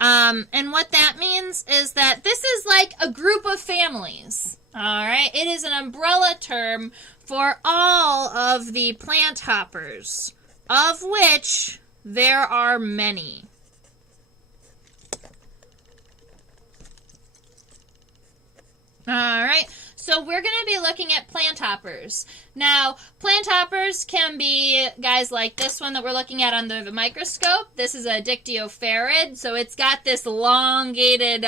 And what that means is that this is like a group of families. All right. It is an umbrella term for all of the plant hoppers, of which there are many. Alright, so we're going to be looking at plant hoppers. Now, plant hoppers can be guys like this one that we're looking at under the microscope. This is a dictyopharid, so it's got this elongated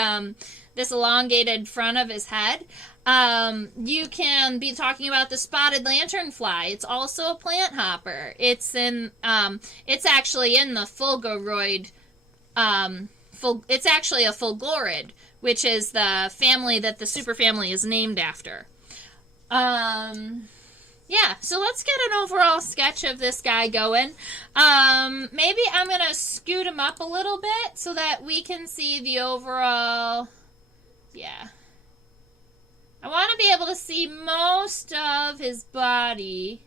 front of his head. You can be talking about the spotted lanternfly. It's also a plant hopper. It's actually in the fulgoroid, it's actually a fulgorid, which is the family that the superfamily is named after. Yeah, so let's get an overall sketch of this guy going. Maybe I'm going to scoot him up a little bit so that we can see the overall, yeah. I want to be able to see most of his body.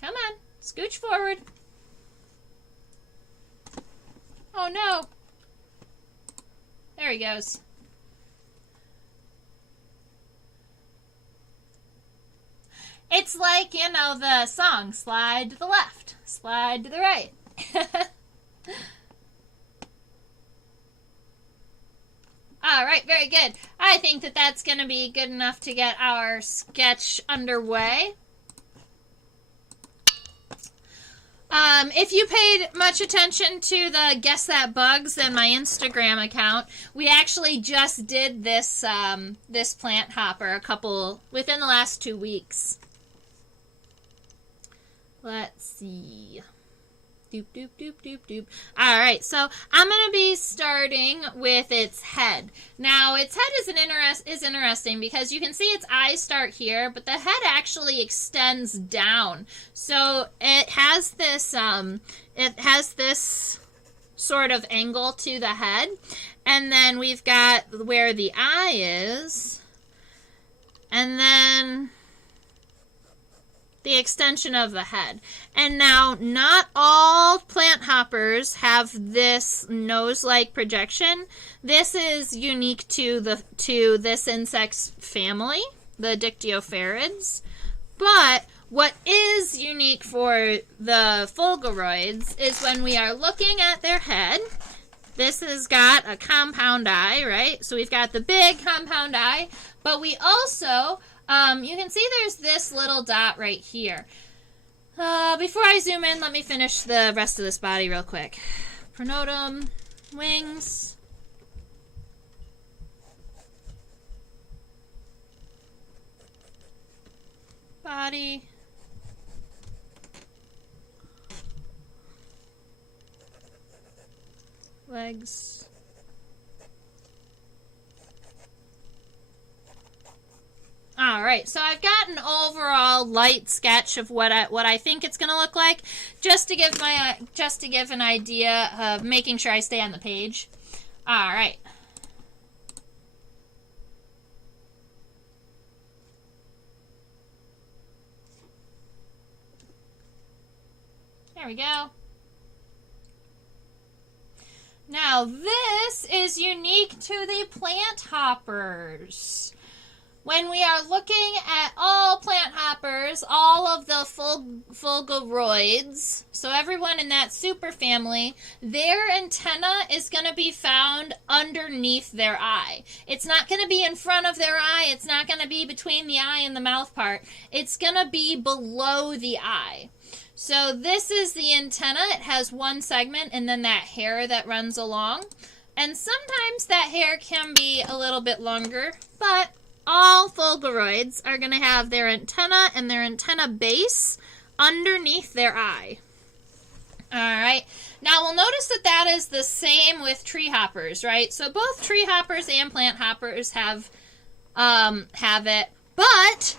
Come on, scooch forward. Oh no. There he goes. It's like, you know, the song, slide to the left, slide to the right. All right, very good. I think that that's going to be good enough to get our sketch underway. If you paid much attention to the Guess That Bugs in my Instagram account, we actually just did this this plant hopper within the last 2 weeks. Let's see. Doop, doop, doop, doop, doop. All right, so I'm going to be starting with its head. Now, its head is interesting because you can see its eyes start here, but the head actually extends down. So it has this sort of angle to the head. And then we've got where the eye is. And then the extension of the head. And now, not all plant hoppers have this nose-like projection. This is unique to this insect's family, the Dictyopherids. But what is unique for the Fulguroids is when we are looking at their head, this has got a compound eye, right? So we've got the big compound eye, but we also, you can see there's this little dot right here. Before I zoom in, let me finish the rest of this body real quick. Pronotum, wings. Body. Legs. All right, so I've got an overall light sketch of what I think it's going to look like, just to give an idea of making sure I stay on the page. All right. There we go. Now, this is unique to the plant hoppers. When we are looking at all plant hoppers, all of the Fulguroids, so everyone in that superfamily, their antenna is going to be found underneath their eye. It's not going to be in front of their eye. It's not going to be between the eye and the mouth part. It's going to be below the eye. So this is the antenna. It has one segment and then that hair that runs along. And sometimes that hair can be a little bit longer, but all Fulguroids are going to have their antenna and their antenna base underneath their eye. All right. Now we'll notice that that is the same with treehoppers, right? So both treehoppers and plant hoppers have it, but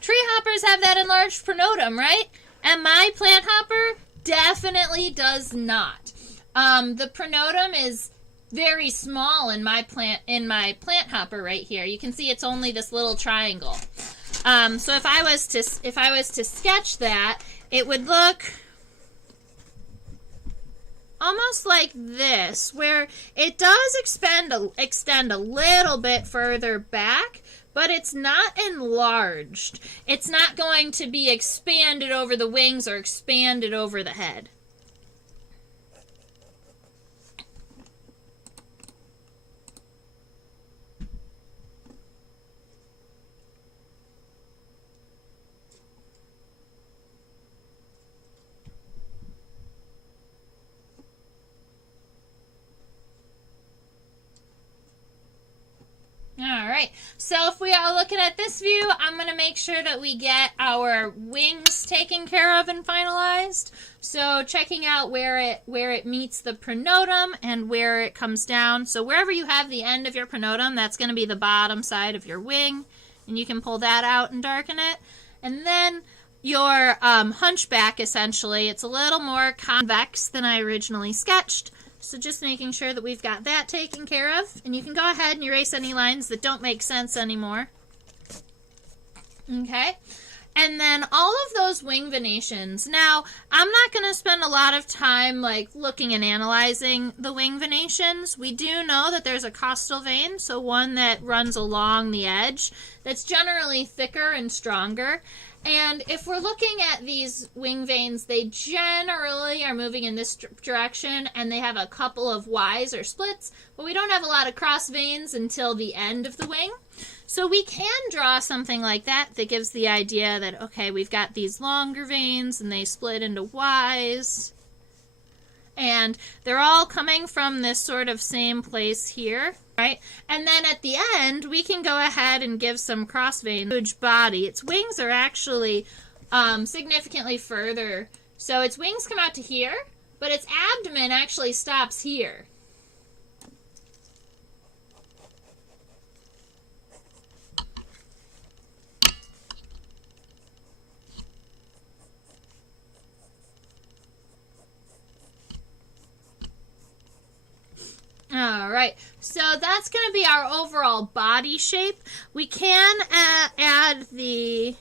treehoppers have that enlarged pronotum, right? And my plant hopper definitely does not. The pronotum is very small in my plant hopper right here. You can see it's only this little triangle. So if I was to sketch that, it would look almost like this, where it does extend a little bit further back, but it's not enlarged. It's not going to be expanded over the wings or expanded over the head. Alright, so if we are looking at this view, I'm going to make sure that we get our wings taken care of and finalized. So checking out where it meets the pronotum and where it comes down. So wherever you have the end of your pronotum, that's going to be the bottom side of your wing. And you can pull that out and darken it. And then your hunchback, essentially, it's a little more convex than I originally sketched. So just making sure that we've got that taken care of. And you can go ahead and erase any lines that don't make sense anymore. Okay. And then all of those wing venations. Now, I'm not going to spend a lot of time looking and analyzing the wing venations. We do know that there's a costal vein, so one that runs along the edge, that's generally thicker and stronger. And if we're looking at these wing veins, they generally are moving in this direction, and they have a couple of Ys or splits, but we don't have a lot of cross veins until the end of the wing. So we can draw something like that that gives the idea that, okay, we've got these longer veins, and they split into Ys, and they're all coming from this sort of same place here. Right? And then at the end, we can go ahead and give some cross vein. Huge body. Its wings are actually significantly further. So its wings come out to here, but its abdomen actually stops here. right, so that's going to be our overall body shape. We can add the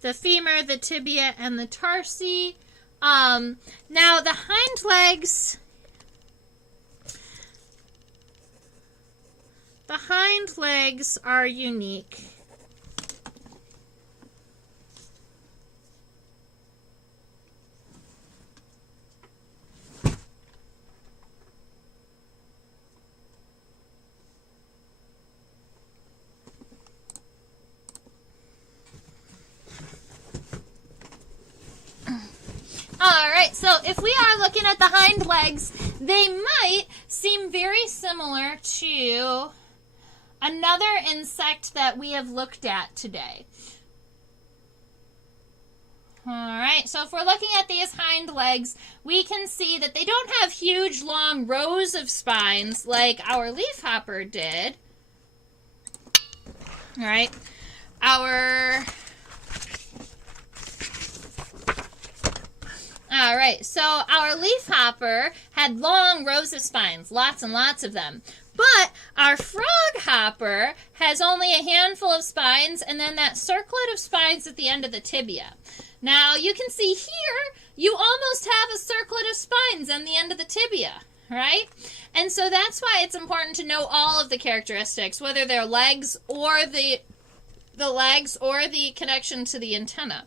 femur, the tibia, and the tarsi. Now the hind legs are unique. Alright, so if we are looking at the hind legs, they might seem very similar to another insect that we have looked at today. Alright, so if we're looking at these hind legs, we can see that they don't have huge long rows of spines like our leafhopper did. Alright, Alright, so our leafhopper had long rows of spines, lots and lots of them. But our froghopper has only a handful of spines and then that circlet of spines at the end of the tibia. Now you can see here, you almost have a circlet of spines on the end of the tibia, right? And so that's why it's important to know all of the characteristics, whether they're legs or the legs or the connection to the antenna.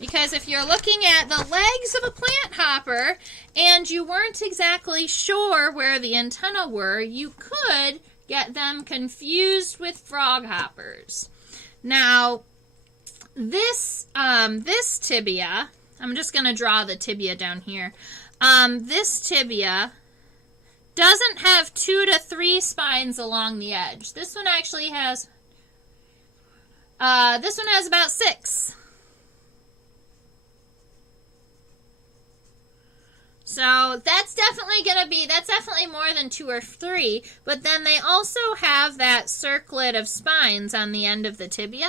Because if you're looking at the legs of a plant hopper and you weren't exactly sure where the antenna were, you could get them confused with froghoppers. Now, this tibia, I'm just going to draw the tibia down here. This tibia doesn't have 2 to 3 spines along the edge. This one actually has, about 6. So that's definitely more than 2 or 3, but then they also have that circlet of spines on the end of the tibia.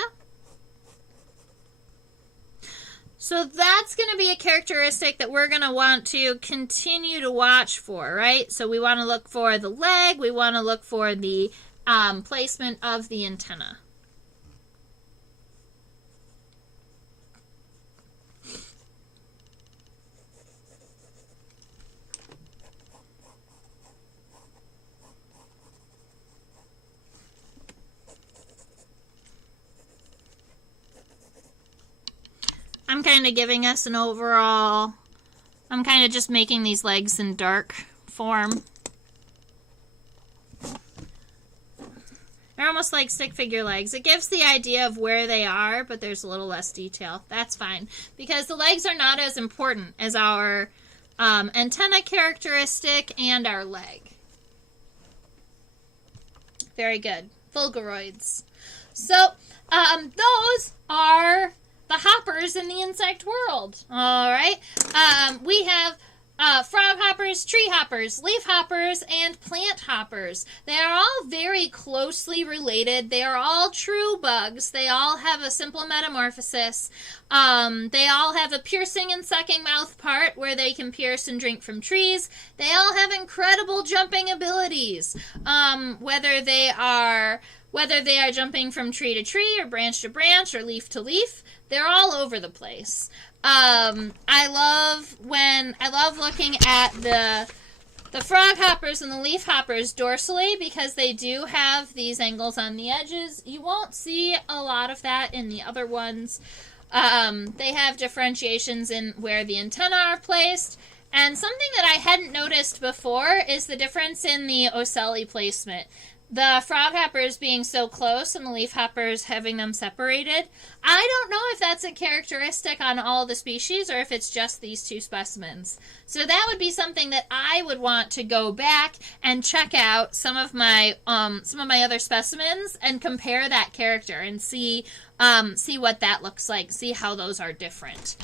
So that's going to be a characteristic that we're going to want to continue to watch for, right? So we want to look for the leg, we want to look for the placement of the antenna. I'm kind of giving us an overall, I'm kind of just making these legs in dark form. They're almost like stick figure legs. It gives the idea of where they are, but there's a little less detail. That's fine, because the legs are not as important as our antenna characteristic and our leg. Very good. Fulguroids. So, those are the hoppers in the insect world. All right. We have froghopers, treehoppers, leafhoppers, and plant hoppers. They are all very closely related. They are all true bugs. They all have a simple metamorphosis. They all have a piercing and sucking mouth part where they can pierce and drink from trees. They all have incredible jumping abilities. Whether they are jumping from tree to tree or branch to branch or leaf to leaf, they're all over the place. I love looking at the froghopers and the leafhoppers dorsally because they do have these angles on the edges. You won't see a lot of that in the other ones. They have differentiations in where the antennae are placed. And something that I hadn't noticed before is the difference in the ocelli placement. The froghopers being so close and the leafhoppers having them separated. I don't know if that's a characteristic on all the species or if it's just these two specimens. So that would be something that I would want to go back and check out some of my other specimens and compare that character and see what that looks like, see how those are different.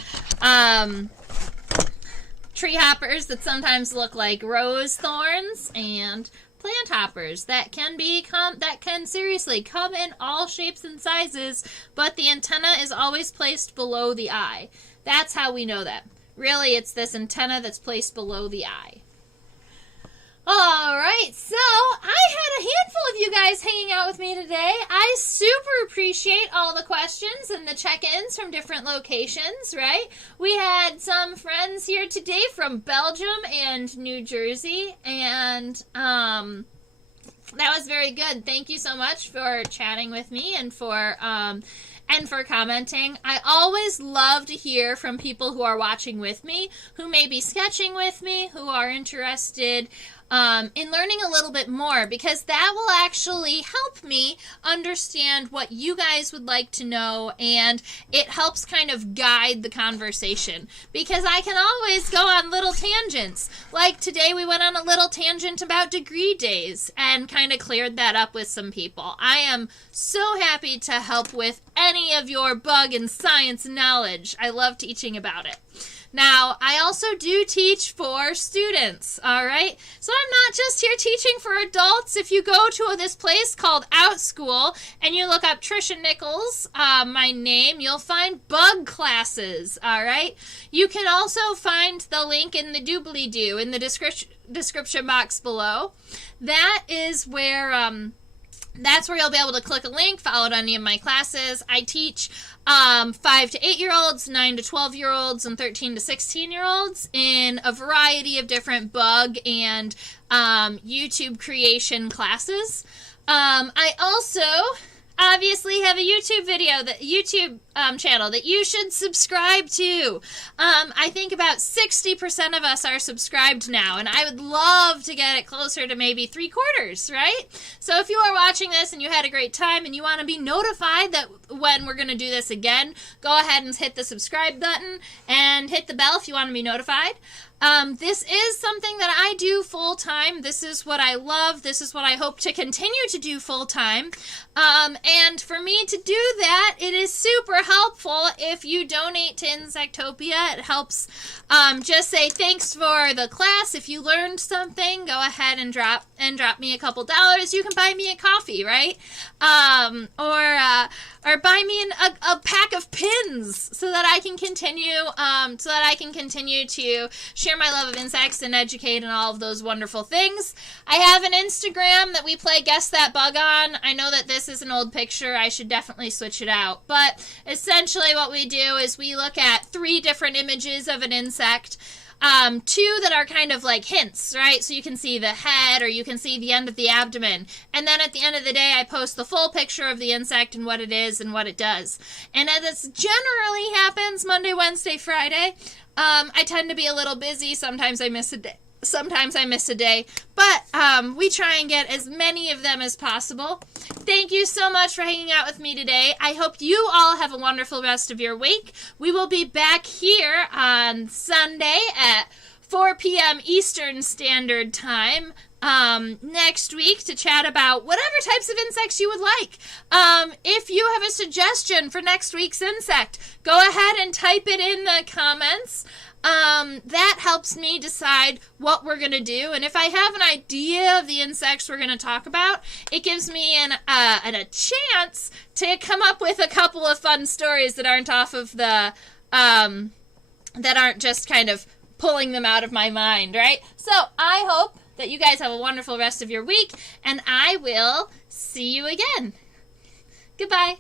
Treehoppers that sometimes look like rose thorns and plant hoppers that can seriously come in all shapes and sizes, but the antenna is always placed below the eye. That's how we know that. Really, it's this antenna that's placed below the eye. All right, so I had a handful of you guys hanging out with me today. I super appreciate all the questions and the check-ins from different locations, right? We had some friends here today from Belgium and New Jersey, and that was very good. Thank you so much for chatting with me and for commenting. I always love to hear from people who are watching with me, who may be sketching with me, who are interested in learning a little bit more, because that will actually help me understand what you guys would like to know, and it helps kind of guide the conversation, because I can always go on little tangents. Like today we went on a little tangent about degree days and kind of cleared that up with some people. I am so happy to help with any of your bug and science knowledge. I love teaching about it. Now, I also do teach for students, all right? So I'm not just here teaching for adults. If you go to this place called OutSchool and you look up Trisha Nichols, my name, you'll find bug classes, all right? You can also find the link in the doobly-doo in the description box below. That is where... that's where you'll be able to click a link, follow any of my classes. I teach 5 to 8-year-olds, 9 to 12-year-olds, and 13 to 16-year-olds in a variety of different bug and YouTube creation classes. I also obviously have a YouTube channel that you should subscribe to. I think about 60% of us are subscribed now, and I would love to get it closer to maybe 3/4, right? So if you are watching this and you had a great time and you want to be notified that when we're going to do this again, go ahead and hit the subscribe button and hit the bell if you want to be notified. This is something that I do full-time. This is what I love. This is what I hope to continue to do full-time. And for me to do that, it is super helpful if you donate to Insectopia. It helps just say thanks for the class. If you learned something, go ahead and drop me a couple dollars. You can buy me a coffee, right? Or buy me a pack of pins so that I can continue to share my love of insects and educate and all of those wonderful things. I have an Instagram that we play Guess That Bug on. I know that this is an old picture. I should definitely switch it out. But essentially what we do is we look at 3 different images of an insect. 2 that are kind of like hints, right? So you can see the head or you can see the end of the abdomen. And then at the end of the day, I post the full picture of the insect and what it is and what it does. And as this generally happens Monday, Wednesday, Friday, I tend to be a little busy. Sometimes I miss a day. But we try and get as many of them as possible. Thank you so much for hanging out with me today. I hope you all have a wonderful rest of your week. We will be back here on Sunday at 4 p.m. Eastern Standard Time next week to chat about whatever types of insects you would like. If you have a suggestion for next week's insect, go ahead and type it in the comments. That helps me decide what we're going to do. And if I have an idea of the insects we're going to talk about, it gives me a chance to come up with a couple of fun stories that aren't off of the, that aren't just kind of pulling them out of my mind, right? So I hope that you guys have a wonderful rest of your week, and I will see you again. Goodbye.